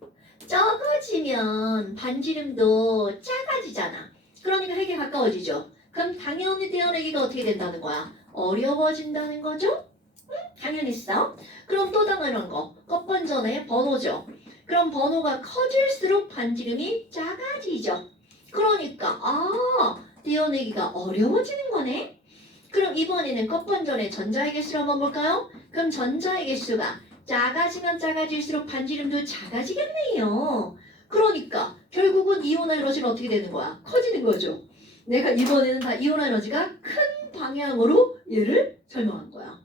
적어지면 반지름도 작아지잖아. 그러니까 핵에 가까워지죠. 그럼 당연히 떼어내기가 어떻게 된다는 거야? 어려워진다는 거죠? 당연했어. 그럼 또 당연한 거 껍번전의 번호죠. 그럼 번호가 커질수록 반지름이 작아지죠. 그러니까 떼어내기가 어려워지는 거네. 그럼 이번에는 껍번전의 전자의 개수를 한번 볼까요? 그럼 전자의 개수가 작아지면 작아질수록 반지름도 작아지겠네요. 그러니까 결국은 이온화 에너지는 어떻게 되는 거야? 커지는 거죠. 내가 이번에는 다 이온화 에너지가 큰 방향으로 얘를 설명한 거야.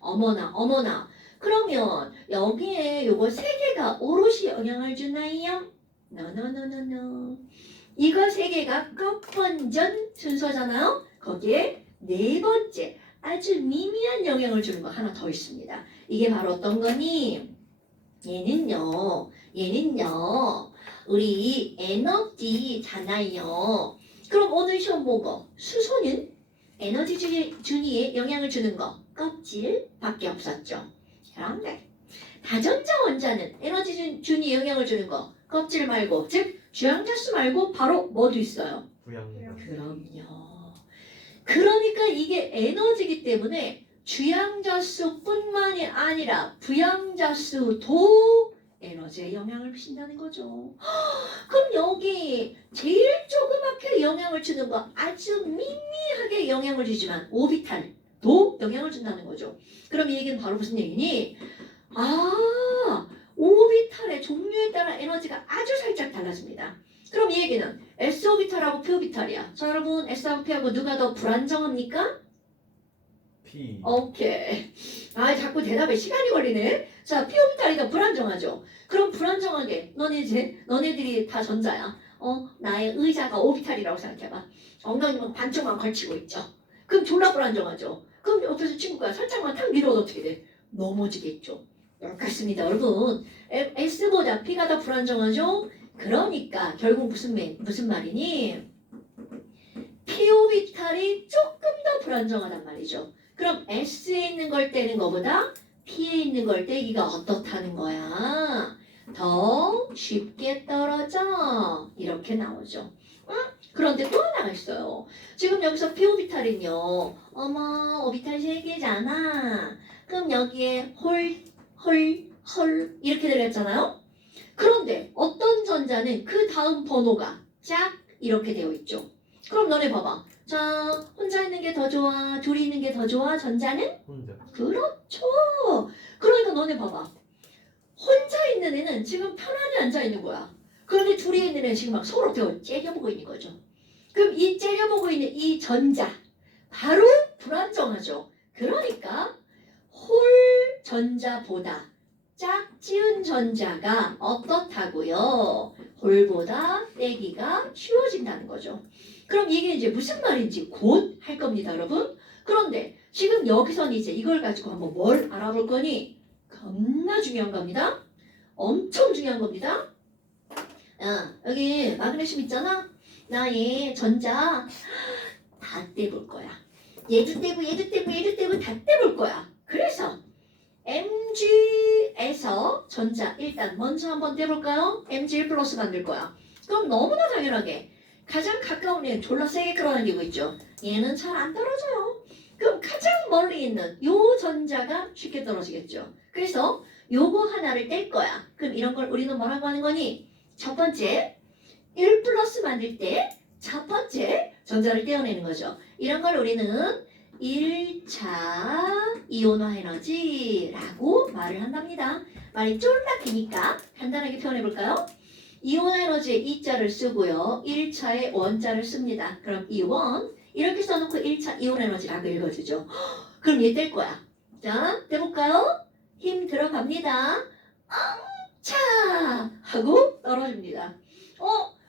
어머나. 그러면 여기에 요거 세 개가 오롯이 영향을 주나요? No. 이거 세 개가 끝번전 순서잖아요. 거기에 네 번째 아주 미미한 영향을 주는 거 하나 더 있습니다. 이게 바로 어떤 거니? 얘는요. 우리 에너지잖아요. 그럼 오늘 시험 보고 수소는 에너지 준위에 영향을 주는 거 껍질밖에 없었죠. 그런데 다전자 원자는 에너지 준위에 영향을 주는 거 껍질 말고 즉 주양자수 말고 바로 뭐도 있어요. 부양. 그럼요. 그러니까 이게 에너지이기 때문에 주양자수뿐만이 아니라 부양자수도 에너지에 영향을 미친다는 거죠. 그럼 여기 제일 조그맣게 영향을 주는 거 아주 미미하게 영향을 주지만 오비탈도 영향을 준다는 거죠. 그럼 이 얘기는 바로 무슨 얘기니? 오비탈의 종류에 따라 에너지가 아주 살짝 달라집니다. 그럼 이 얘기는 S오비탈하고 P오비탈이야. 자 여러분 S하고 P하고 누가 더 불안정합니까? P. 오케이. 자꾸 대답에 시간이 걸리네. 자 P오비탈이 더 불안정하죠. 그럼 불안정하게 너네들이 다 전자야. 나의 의자가 오비탈이라고 생각해봐. 엉덩이만 반쪽만 걸치고 있죠. 그럼 졸라 불안정하죠. 그럼 옆에서 친구가 살짝만 탁 밀어도 어떻게 돼? 넘어지겠죠. 그렇습니다 여러분. S보다 P가 더 불안정하죠. 그러니까 결국 무슨 말이니? P오비탈이 조금 더 불안정하단 말이죠. 그럼 S에 있는 걸 떼는 것보다 P에 있는 걸 떼기가 어떻다는 거야? 더 쉽게 떨어져. 이렇게 나오죠. 그런데 또 하나가 있어요. 지금 여기서 P오비탈은요. 어머 오비탈 3개잖아. 그럼 여기에 홀 이렇게 들어갔잖아요. 그런데 어떤 전자는 그 다음 번호가 짝 이렇게 되어 있죠. 그럼 너네 봐봐. 자, 혼자 있는 게 더 좋아? 둘이 있는 게 더 좋아? 전자는? 혼자. 그렇죠. 그러니까 너네 봐봐. 혼자 있는 애는 지금 편안히 앉아 있는 거야. 그런데 둘이 있는 애는 지금 막 서로 째려보고 있는 거죠. 그럼 이 째려보고 있는 이 전자 바로 불안정하죠. 그러니까 홀 전자보다 짝지은 전자가 어떻다고요? 홀보다 떼기가 쉬워진다는 거죠. 그럼 이게 이제 무슨 말인지 곧 할 겁니다, 여러분. 그런데 지금 여기서는 이제 이걸 가지고 한번 뭘 알아볼 거니? 겁나 중요한 겁니다. 엄청 중요한 겁니다. 여기 마그네슘 있잖아? 나의 전자 다 떼볼 거야. 얘도 떼고 다 떼볼 거야. 그래서 Mg에서 전자 일단 먼저 한번 떼볼까요? Mg1 플러스 만들 거야. 그럼 너무나 당연하게 가장 가까운 얘는 졸라 세게 끌어당기고 있죠. 얘는 잘 안 떨어져요. 그럼 가장 멀리 있는 요 전자가 쉽게 떨어지겠죠. 그래서 요거 하나를 뗄 거야. 그럼 이런 걸 우리는 뭐라고 하는 거니? 첫 번째 1 플러스 만들 때 첫 번째 전자를 떼어내는 거죠. 이런 걸 우리는 1차 이온화 에너지라고 말을 한답니다. 말이 쫄라 기니까 간단하게 표현해볼까요? 이온화 에너지에 2자를 쓰고요. 1차에 원자를 씁니다. 그럼 이원 이렇게 써놓고 1차 이온 에너지라고 읽어주죠. 그럼 얘 뗄 거야. 자, 떼볼까요? 힘 들어갑니다. 엉차 하고 떨어집니다.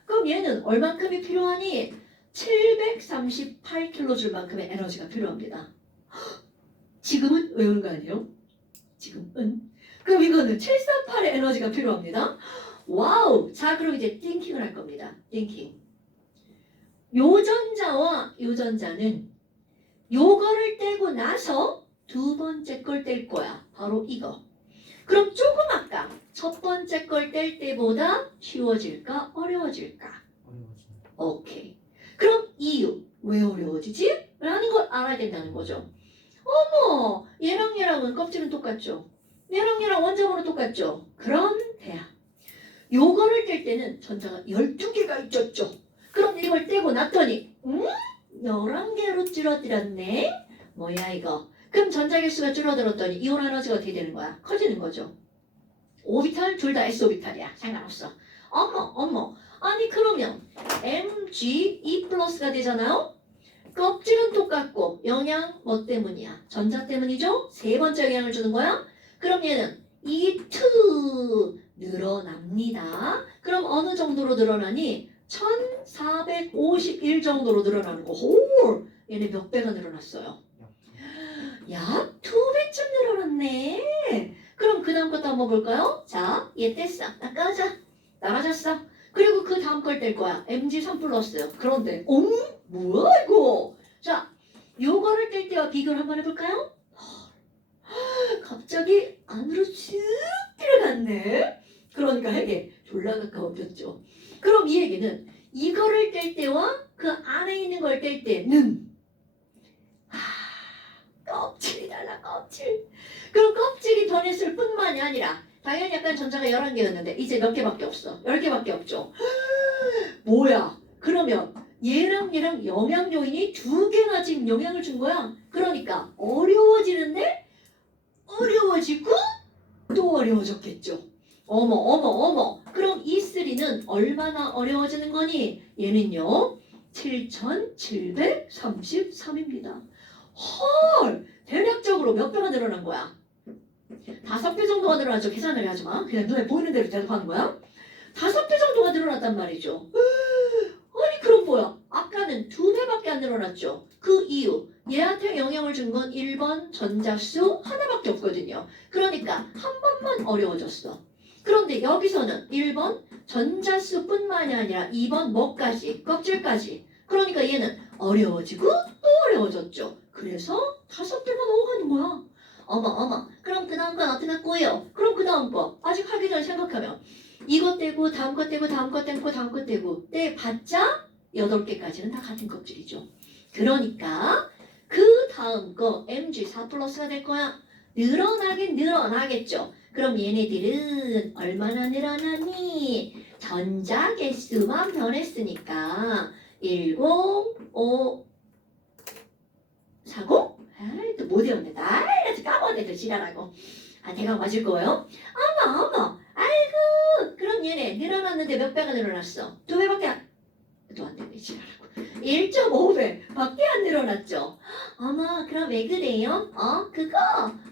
그럼 얘는 얼만큼이 필요하니? 738kJ만큼의 에너지가 필요합니다. 지금은 외우는 거 아니에요? 지금은. 그럼 이거는 738의 에너지가 필요합니다. 와우! 자, 그럼 이제 띵킹을 할 겁니다. 띵킹. 요 전자와 요 전자는 요거를 떼고 나서 두 번째 걸 뗄 거야. 바로 이거. 그럼 조금 아까 첫 번째 걸 뗄 때보다 쉬워질까? 어려워질까? 어려워진다. 오케이. 그럼 이유. 왜 어려워지지? 라는 걸 알아야 된다는 거죠. 어머! 얘랑은 껍질은 똑같죠? 얘랑 원자번호 똑같죠? 그런데야. 요거를 뗄 때는 전자가 12개가 있었죠. 그럼 이걸 떼고 났더니 11개로 줄어들었네? 뭐야 이거? 그럼 전자 개수가 줄어들었더니 이온 에너지가 어떻게 되는 거야? 커지는 거죠. 오비탈 둘 다 S오비탈이야. 상관없어. 어머. 아니 그러면 Mg2 플러스가 되잖아요? 껍질은 똑같고 영향 뭐 때문이야? 전자 때문이죠? 세 번째 영향을 주는 거야? 그럼 얘는 2 늘어납니다. 그럼 어느 정도로 늘어나니? 1451 정도로 늘어나는 거. 홀! 얘네 몇 배가 늘어났어요? 야, 2배쯤 늘어났네. 그럼 그 다음 것도 한번 볼까요? 자, 얘 뗐어. 나 꺼져. 나가졌어. 그리고 그 다음 걸 뗄 거야. MG3 플러스. 그런데, 뭐야 이거? 자, 요거를 뗄 때와 비교를 한번 해볼까요? 갑자기 안으로 쭉 들어갔네. 그러니까 이게 졸라 가까워졌죠. 그럼 이 얘기는 이거를 뗄 때와 그 안에 있는 걸 뗄 때는 껍질이 달라, 껍질. 그럼 껍질이 변했을 뿐만이 아니라 당연히 약간 전자가 11개였는데 이제 몇 개밖에 없어. 10개밖에 없죠. 뭐야? 그러면 얘랑 영향 요인이 2개나 지금 영향을 준 거야. 그러니까 어려워지는데 어려워지고 또 어려워졌겠죠. 어머. 그럼 이 3는 얼마나 어려워지는 거니? 얘는요. 7733입니다. 헐! 대략적으로 몇 배가 늘어난 거야? 5배 정도가 늘어났죠. 계산을 하지 마. 그냥 눈에 보이는 대로 대답하는 거야. 5배 정도가 늘어났단 말이죠. 아니 그럼 뭐야? 아까는 2배밖에 안 늘어났죠. 그 이유 얘한테 영향을 준 건 1번 전자수 하나밖에 없거든요. 그러니까 한 번만 어려워졌어. 그런데 여기서는 1번 전자수뿐만이 아니라 2번 뭐까지? 껍질까지. 그러니까 얘는 어려워지고 또 어려워졌죠. 그래서 5배가 넘어가는 거야. 어머. 그럼 그 다음 건 어떻게 할거예요? 그럼 그 다음 거 아직 하기 전에 생각하면 이것 떼고 다음 것 떼고 다음 것 떼고 다음 것 떼고 떼봤자 8개까지는 다 같은 껍질이죠. 그러니까 그 다음 거 MG4 플러스가 될 거야. 늘어나긴 늘어나겠죠. 그럼 얘네들은 얼마나 늘어나니? 전자 개수만 변했으니까 10, 5, 40? 아이 또 못 외웠네. 나이라도 까먹었네. 또 지랄하고. 대강 맞을 거예요? 어머. 아이고 그럼 얘네 늘어났는데 몇 배가 늘어났어? 2배밖에 또 안 되네. 지랄하고. 1.5배 밖에 안 늘어났죠. 어머 그럼 왜 그래요? 그거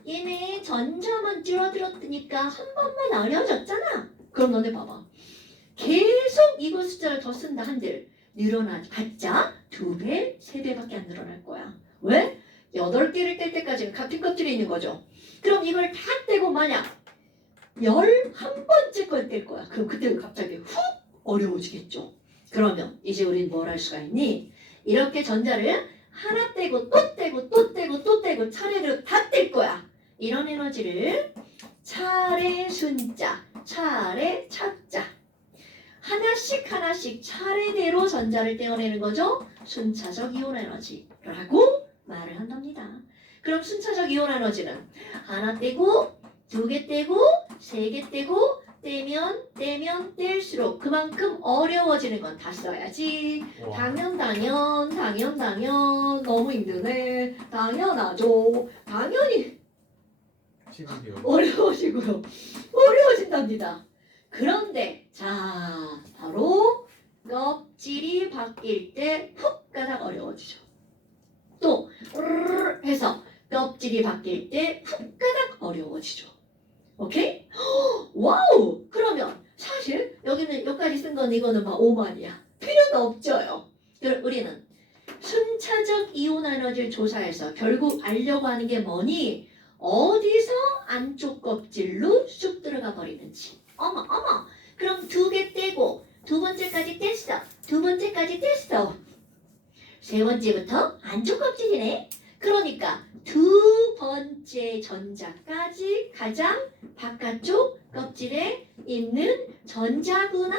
얘네 전자만 줄어들었으니까 한 번만 어려워졌잖아. 그럼 너네 봐봐. 계속 이거 숫자를 더 쓴다 한들 늘어나봤자 2배, 3배밖에 안 늘어날 거야. 왜? 8개를 뗄 때까지는 같은 껍질이 있는 거죠. 그럼 이걸 다 떼고 만약 11번째 걸 뗄 거야. 그럼 그때 갑자기 훅 어려워지겠죠. 그러면 이제 우린 뭘 할 수가 있니? 이렇게 전자를 하나 떼고 또 떼고 또 떼고 또 떼고 차례로 다 뗄 거야. 이런 에너지를 차례 순자, 차례 차자 하나씩 차례대로 전자를 떼어내는 거죠. 순차적 이온 에너지라고 말을 한답니다. 그럼 순차적 이온 에너지는 하나 떼고 2개 떼고 3개 떼고 떼면 뗄수록 그만큼 어려워지는 건 다 써야지. 우와. 당연 너무 힘드네. 당연하죠. 당연히 12개월. 어려워지고요. 어려워진답니다. 그런데 자 바로 껍질이 바뀔 때 훅 가닥 어려워지죠. 또 으르르 해서 껍질이 바뀔 때 훅 가닥 어려워지죠. 오케이? 와우! 그러면 사실 여기는 여기까지 쓴 건 이거는 막 오만이야. 필요도 없죠요. 그럼 우리는 순차적 이온 에너지를 조사해서 결국 알려고 하는 게 뭐니? 어디서 안쪽 껍질로 쑥 들어가 버리는지. 어머. 그럼 2개 떼고 2번째까지 뗐어. 2번째까지 뗐어. 3번째부터 안쪽 껍질이네. 그러니까 2번째 전자까지 가장 바깥쪽 껍질에 있는 전자구나.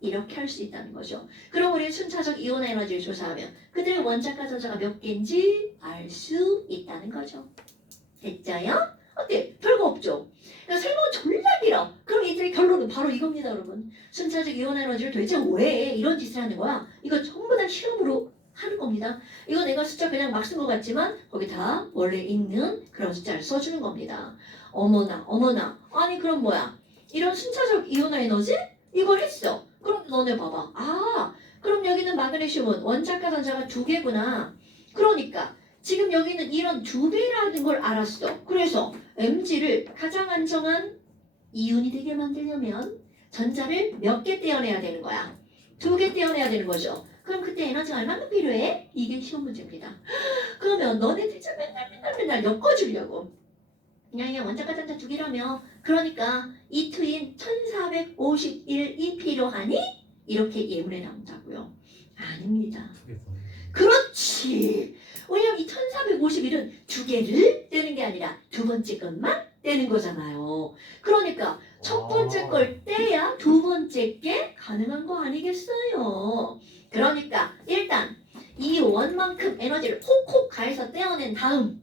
이렇게 할 수 있다는 거죠. 그럼 우리 순차적 이온 에너지를 조사하면 그들의 원자과 전자가 몇 개인지 알 수 있다는 거죠. 됐죠요? 어때? 별거 없죠? 그러니까 설명은 졸라 길어. 그럼 이들의 결론은 바로 이겁니다, 여러분. 순차적 이온 에너지를 도대체 왜 이런 짓을 하는 거야? 이거 전부 다 실험으로 하는 겁니다. 이거 내가 숫자 그냥 막 쓴 것 같지만 거기 다 원래 있는 그런 숫자를 써주는 겁니다. 어머나. 아니 그럼 뭐야? 이런 순차적 이온 에너지? 이걸 했어. 그럼 너네 봐봐. 그럼 여기는 마그네슘은 원자과 전자가 2개구나. 그러니까 지금 여기는 이런 두 배라는 걸 알았어. 그래서 Mg를 가장 안정한 이온이 되게 만들려면 전자를 몇 개 떼어내야 되는 거야? 2개 떼어내야 되는 거죠. 그럼 그때 에너지가 얼마나 필요해? 이게 시험 문제입니다. 그러면 너네들 진짜 맨날 엮어주려고. 그냥 원자과 전자 2개라며. 그러니까 이 투인 1451이 필요하니? 이렇게 예문에 나온다고요. 아닙니다. 그렇지. 왜냐면 이 1451은 2개를 떼는 게 아니라 두 번째 것만 떼는 거잖아요. 그러니까 첫 번째 걸 떼야 두 번째 게 가능한 거 아니겠어요. 그러니까 일단 이 원만큼 에너지를 콕콕 가해서 떼어낸 다음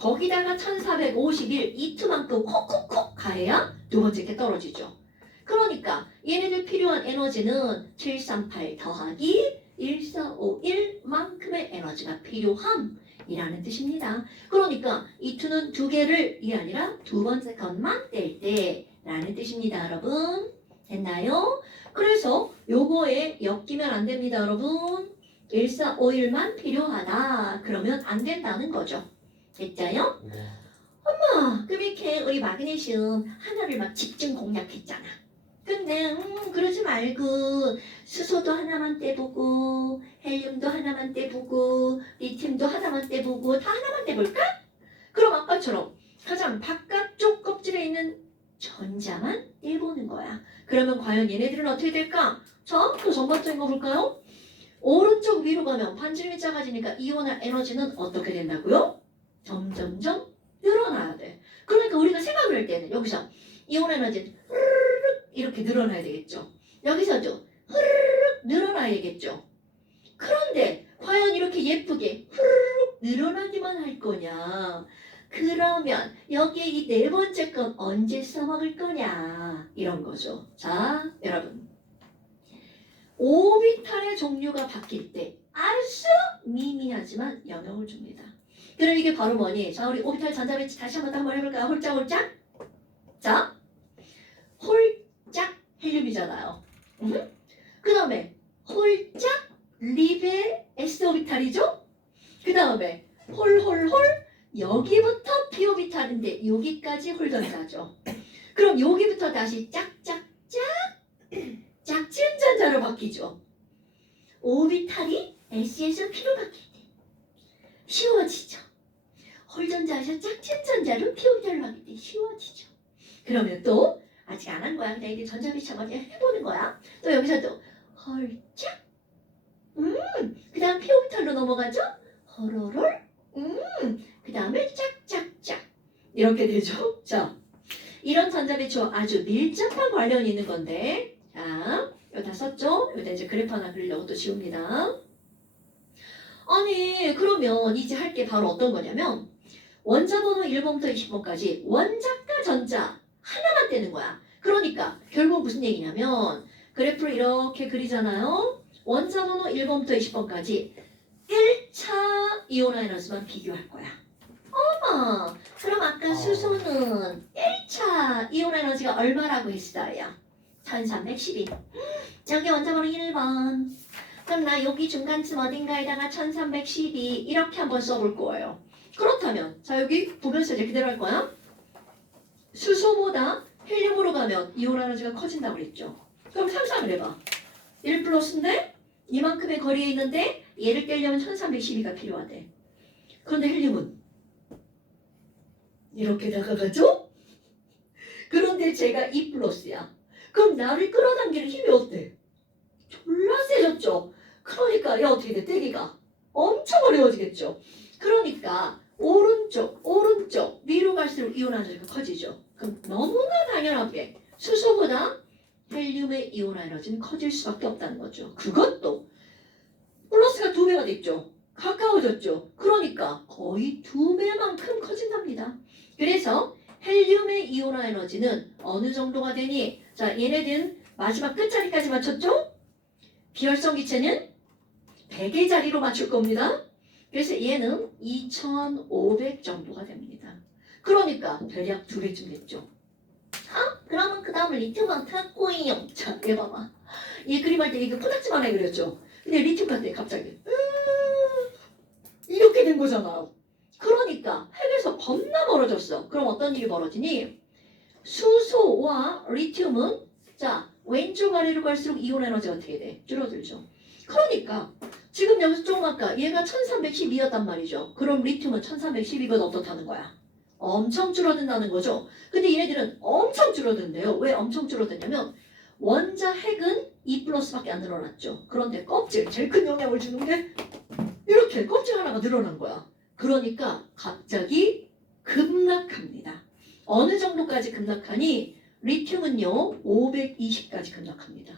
거기다가 1451 이투만큼 콕콕콕 가해야 두 번째 게 떨어지죠. 그러니까 얘네들 필요한 에너지는 738 더하기 1451만큼의 에너지가 필요함이라는 뜻입니다. 그러니까 이 투는 2개를 이 아니라 두 번째 것만 뗄 때라는 뜻입니다. 여러분 됐나요? 그래서 요거에 엮이면 안 됩니다. 여러분 1451만 필요하다. 그러면 안 된다는 거죠. 됐자요? 엄마 그럼 이렇게 우리 마그네슘 하나를 막 집중 공략했잖아. 근데 그러지 말고 수소도 하나만 떼보고 헬륨도 하나만 떼보고 리튬도 하나만 떼보고 다 하나만 떼볼까? 그럼 아까처럼 가장 바깥쪽 껍질에 있는 전자만 떼보는 거야. 그러면 과연 얘네들은 어떻게 될까? 자, 그 전반적인 거 볼까요? 오른쪽 위로 가면 반지름이 작아지니까 이온의 에너지는 어떻게 된다고요? 점점점 늘어나야 돼. 그러니까 우리가 생각을 할 때는 여기서 이온 에너지는 이렇게 늘어나야 되겠죠. 여기서도 흐르륵 늘어나야 되겠죠. 그런데 과연 이렇게 예쁘게 흐르륵 늘어나기만 할 거냐? 그러면 여기에 이 네 번째 건 언제 써먹을 거냐? 이런 거죠. 자, 여러분. 오비탈의 종류가 바뀔 때 아주 미미하지만 영향을 줍니다. 그럼 이게 바로 뭐니? 자, 우리 오비탈 전자배치 다시 한번 해볼까요? 홀짝홀짝. 자, 홀짝 헬륨이잖아요. 그 다음에 홀짝 리베 S 오비탈이죠? 그 다음에 홀홀홀 여기부터 p 오비탈인데 여기까지 홀전자죠. 그럼 여기부터 다시 짝짝짝 짝지음 전자로 바뀌죠. 오비탈이 S에서 P로 바뀔 때 쉬워지죠. 홀전자에서 짝지음 전자로 p 오비탈로 바뀔 때 쉬워지죠. 그러면 또 아직 안 한 거야. 근데 이게 전자배치 한번 해보는 거야. 또 여기서도 헐짝 그 다음 p 오비탈로 넘어가죠. 허로롤 그 다음에 짝짝짝 이렇게 되죠. 자, 이런 전자배치와 아주 밀접한 관련이 있는 건데 자, 이거 다 썼죠? 여기다 이제 그래프 하나 그리려고 또 지웁니다. 아니 그러면 이제 할 게 바로 어떤 거냐면 원자 번호 1번부터 20번까지 원자과 전자 하나만 떼는 거야. 그러니까 결국 무슨 얘기냐면 그래프를 이렇게 그리잖아요. 원자 번호 1번부터 20번까지 1차 이온화 에너지만 비교할 거야. 어머, 그럼 아까 수소는 1차 이온화 에너지가 얼마라고 했어요? 1312. 여기 원자 번호 1번. 그럼 나 여기 중간쯤 어딘가에다가 1312 이렇게 한번 써볼 거예요. 그렇다면 자 여기 보면서 이제 그대로 할 거야. 수소보다 헬륨으로 가면 이온 에너지가 커진다고 그랬죠. 그럼 상상을 해봐. 1 플러스인데 이만큼의 거리에 있는데 얘를 떼려면 1312가 필요하대. 그런데 헬륨은 이렇게 다가가죠? 그런데 제가 2 플러스야. 그럼 나를 끌어당기는 힘이 어때? 졸라 세졌죠. 그러니까 얘 어떻게 돼? 떼기가 엄청 어려워지겠죠. 그러니까 오른쪽 위로 갈수록 이온 에너지가 커지죠. 그럼 너무나 당연하게 수소보다 헬륨의 이온 에너지는 커질 수밖에 없다는 거죠. 그것도 플러스가 2배가 됐죠. 가까워졌죠. 그러니까 거의 2배만큼 커진답니다. 그래서 헬륨의 이온화 에너지는 어느 정도가 되니? 자, 얘네들은 마지막 끝자리까지 맞췄죠? 비활성 기체는 100의 자리로 맞출 겁니다. 그래서 얘는 2500 정도가 됩니다. 그러니까 대략 2배쯤 됐죠. 그러면 그 다음은 리튬만 탔고요. 자, 얘 봐봐. 얘 그림할 때 이거 포닥지만 해 그렸죠. 근데 리튬 같아 갑자기. 이렇게 된 거잖아. 그러니까 핵에서 겁나 멀어졌어. 그럼 어떤 일이 벌어지니? 수소와 리튬은 자 왼쪽 아래로 갈수록 이온 에너지가 어떻게 돼? 줄어들죠. 그러니까 지금 여기서 조금 아까 얘가 1312였단 말이죠. 그럼 리튬은 1312보다 어떻다는 거야? 엄청 줄어든다는 거죠. 근데 얘네들은 엄청 줄어든대요. 왜 엄청 줄어드냐면 원자 핵은 2 플러스밖에 안 늘어났죠. 그런데 껍질, 제일 큰 영향을 주는 게 이렇게 껍질 하나가 늘어난 거야. 그러니까 갑자기 급락합니다. 어느 정도까지 급락하니? 리튬은요 520까지 급락합니다.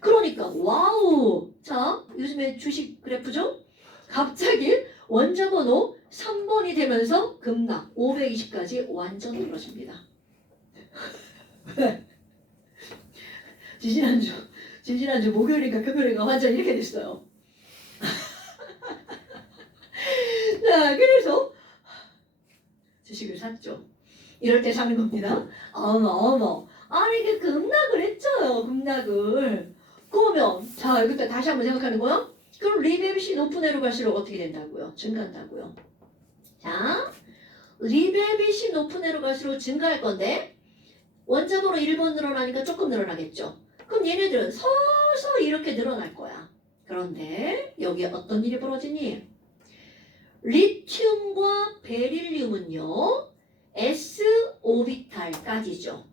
그러니까 와우! 자 요즘에 주식 그래프죠? 갑자기 원자 번호 3번이 되면서 급락 520까지 완전 떨어집니다. 지지난주 목요일인가 금요일인가 완전 이렇게 됐어요. 자 그래서 주식을 샀죠. 이럴 때 사는 겁니다. 어머 아니 이게 급락을 했죠요. 급락을. 그러면 자 여기부터 다시 한번 생각하는 거야. 그럼 리베빗이 높은 애로 갈수록 어떻게 된다고요? 증가한다고요. 자 리베빗이 높은 애로 갈수록 증가할 건데 원자번호 1번 늘어나니까 조금 늘어나겠죠. 그럼 얘네들은 서서히 이렇게 늘어날 거야. 그런데 여기에 어떤 일이 벌어지니? 리튬과 베릴륨은요 S 오비탈까지죠.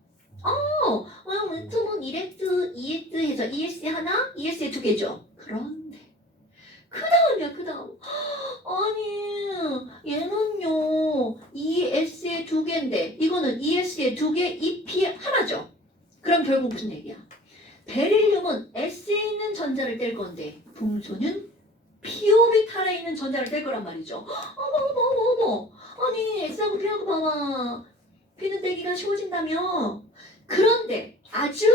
리튬은 1S, 2S 해서 ES 하나, ES에 2개죠. 그런데 그 다음 아니 얘는요 ES에 2개인데 이거는 ES에 2개, EP 하나죠. 그럼 결국 무슨 얘기야? 베릴륨은 S에 있는 전자를 뗄 건데 풍소는 P오비탈에 있는 전자를 뗄 거란 말이죠. 어머 아니 S하고 P하고 봐봐. P는 떼기가 쉬워진다며. 그런데 아주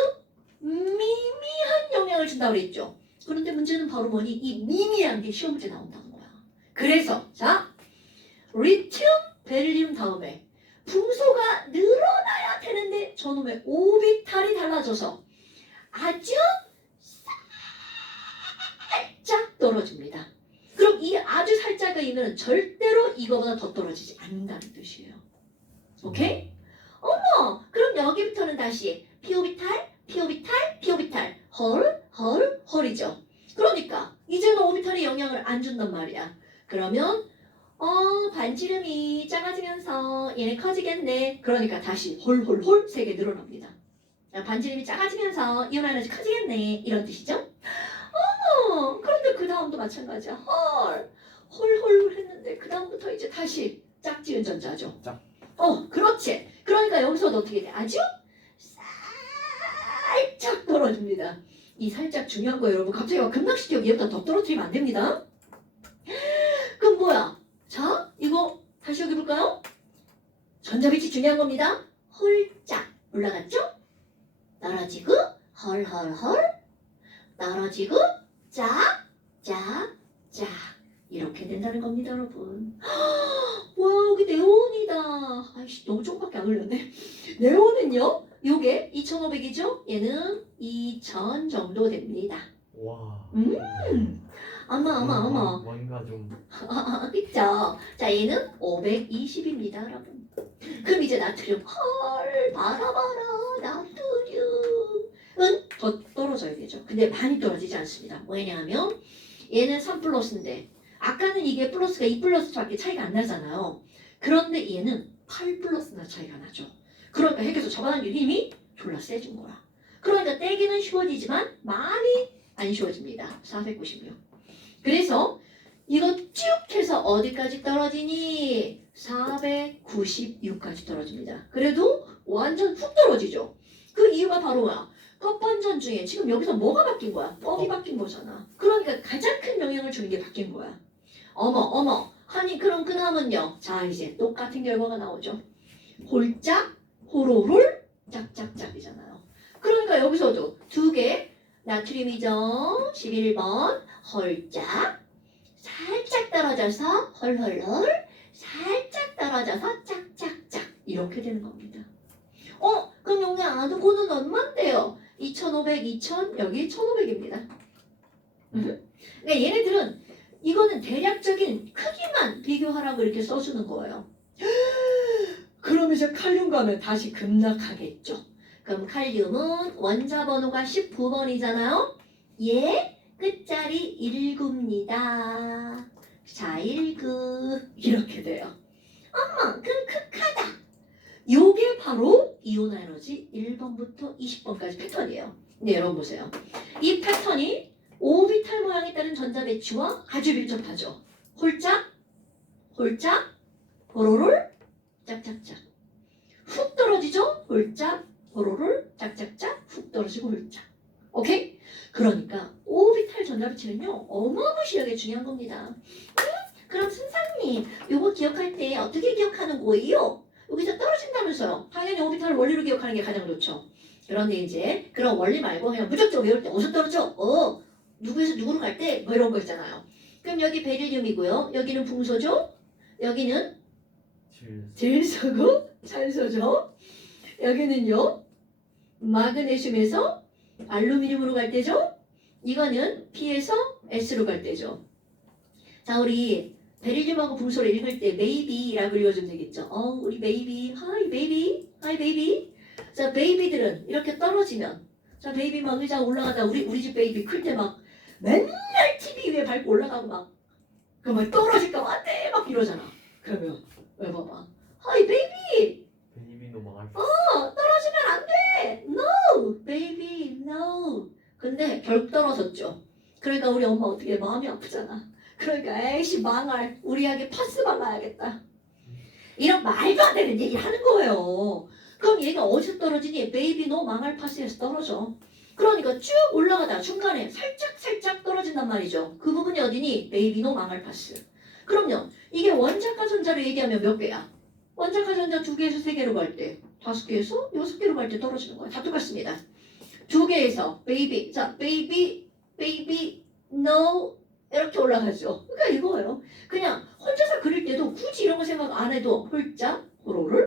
미미한 영향을 준다고 그랬죠. 그런데 문제는 바로 뭐니? 이 미미한 게 시험 문제 나온다는 거야. 그래서 자 리튬, 베릴륨 다음에 풍소가 늘어나야 되는데 저놈의 오비탈이 달라져서 아주 살짝 떨어집니다. 그럼 이 아주 살짝의 의미는 절대로 이거보다 더 떨어지지 않는다는 뜻이에요. 오케이? 어머 그럼 여기부터는 다시 P오비탈, P오비탈, P오비탈 헐이죠. 그러니까 이제는 오비탈이 영향을 안 준단 말이야. 그러면 반지름이 작아지면서 얘네 커지겠네. 그러니까 다시 홀 3개 늘어납니다. 반지름이 작아지면서 이온 에너지 커지겠네. 이런 뜻이죠. 그런데 그 다음도 마찬가지야. 홀 했는데 그 다음부터 이제 다시 짝지은 전자죠. 짝. 그렇지. 그러니까 여기서도 어떻게 돼? 아주 살짝 떨어집니다. 이 살짝 중요한 거예요, 여러분. 갑자기 막 급락시켜 얘보다 더 떨어뜨리면 안 됩니다. 그럼 뭐야? 자, 이거 다시 여기 볼까요? 전자빛이 중요한 겁니다. 홀짝 올라갔죠? 떨어지고 헐 떨어지고 짝 이렇게 된다는 겁니다, 여러분. 뭐야, 여기 네온이다. 아이씨, 너무 조금밖에 안 흘렸네. 네온은요, 요게 2500이죠? 얘는 2000 정도 됩니다. 와. 어머. 뭔가 좀. 그쵸? 자, 얘는 520입니다, 여러분. 그럼 이제 나트륨, 봐라, 나트륨은 더 떨어져야 되죠. 근데 많이 떨어지지 않습니다. 왜냐하면 얘는 3 플러스인데 아까는 이게 플러스가 2 플러스밖에 차이가 안 나잖아요. 그런데 얘는 8 플러스나 차이가 나죠. 그러니까 핵에서 잡아당길 힘이 졸라 세진 거야. 그러니까 떼기는 쉬워지지만 많이 안 쉬워집니다. 496. 그래서 이거 쭉 해서 어디까지 떨어지니? 496까지 떨어집니다. 그래도 완전 훅 떨어지죠. 그 이유가 바로 뭐야? 끝번전 중에 지금 여기서 뭐가 바뀐 거야? 뻑이 바뀐 거잖아. 그러니까 가장 큰 영향을 주는 게 바뀐 거야. 어머. 아니 그럼 그 다음은요. 자 이제 똑같은 결과가 나오죠. 홀짝, 호로롤, 짝짝짝이잖아요. 그러니까 여기서도 2개 나트륨이죠. 11번 헐짝 살짝 떨어져서 헐 살짝 떨어져서 짝짝짝 이렇게 되는 겁니다. 그럼 용량 아두고는 얼만데요? 2500, 2000 여기 1500입니다. 그러니까 얘네들은 이거는 대략적인 크기만 비교하라고 이렇게 써주는 거예요. 그럼 이제 칼륨 가면 다시 급락하겠죠. 그럼 칼륨은 원자 번호가 19번이잖아요. 얘 끝자리 19입니다. 자, 19 이렇게 돼요. 엄만큼 극하다. 요게 바로 이온 에너지 1번부터 20번까지 패턴이에요. 네, 여러분 보세요. 이 패턴이 오비탈 모양에 따른 전자 배치와 아주 밀접하죠. 홀짝, 홀짝, 호로롤, 짝짝짝. 훅 떨어지죠? 홀짝, 호로롤, 짝짝짝, 훅 떨어지고 홀짝. 오케이? 그러니까 오비탈 전자 배치는요, 어마무시하게 중요한 겁니다. 그럼 선생님, 요거 기억할 때 어떻게 기억하는 거예요? 여기서 떨어진다면서요. 당연히 오비탈 원리로 기억하는 게 가장 좋죠. 그런데 이제 그런 원리 말고 그냥 무작정 외울 때 어디서 떨어져? 누구에서 누구로 갈 때 뭐 이런 거 있잖아요. 그럼 여기 베릴륨이고요. 여기는 붕소죠. 여기는 질소고 산소죠. 여기는요. 마그네슘에서 알루미늄으로 갈 때죠. 이거는 P에서 S로 갈 때죠. 자, 우리 베릴륨하고 붕소를 읽을 때 베이비라고 읽어주면 되겠죠. 우리 베이비, 하이 베이비, 하이 베이비. 자, 베이비들은 이렇게 떨어지면, 자, 베이비 막 의자 올라가다 우리 집 베이비 클 때 막 맨날 TV 위에 밟고 올라가고 막, 그막 떨어질까 봐 안돼 막 이러잖아. 그러면 왜 봐봐, 하이 베이비, 베이비 노말. 떨어지면 안 돼, no, baby, no. 근데 결국 떨어졌죠. 그러니까 우리 엄마 어떻게 마음이 아프잖아. 그러니까 에이씨 망할, 우리 아기 파스 박아야겠다. 이런 말도 안 되는 얘기를 하는 거예요. 그럼 얘가 어디서 떨어지니? 베이비 너 망할 파스에서 떨어져. 그러니까 쭉 올라가다 중간에 살짝 떨어진단 말이죠. 그 부분이 어디니? 베이비 너 망할 파스. 그럼요. 이게 원자과 전자로 얘기하면 몇 개야? 원자과 전자 2개에서 3개로 갈 때, 5개에서 6개로 갈 때 떨어지는 거야. 다 똑같습니다. 2개에서 베이비, 자 베이비, no 이렇게 올라가죠. 그러니까 이거예요. 그냥 혼자서 그릴 때도 굳이 이런 거 생각 안 해도 홀짝, 호로를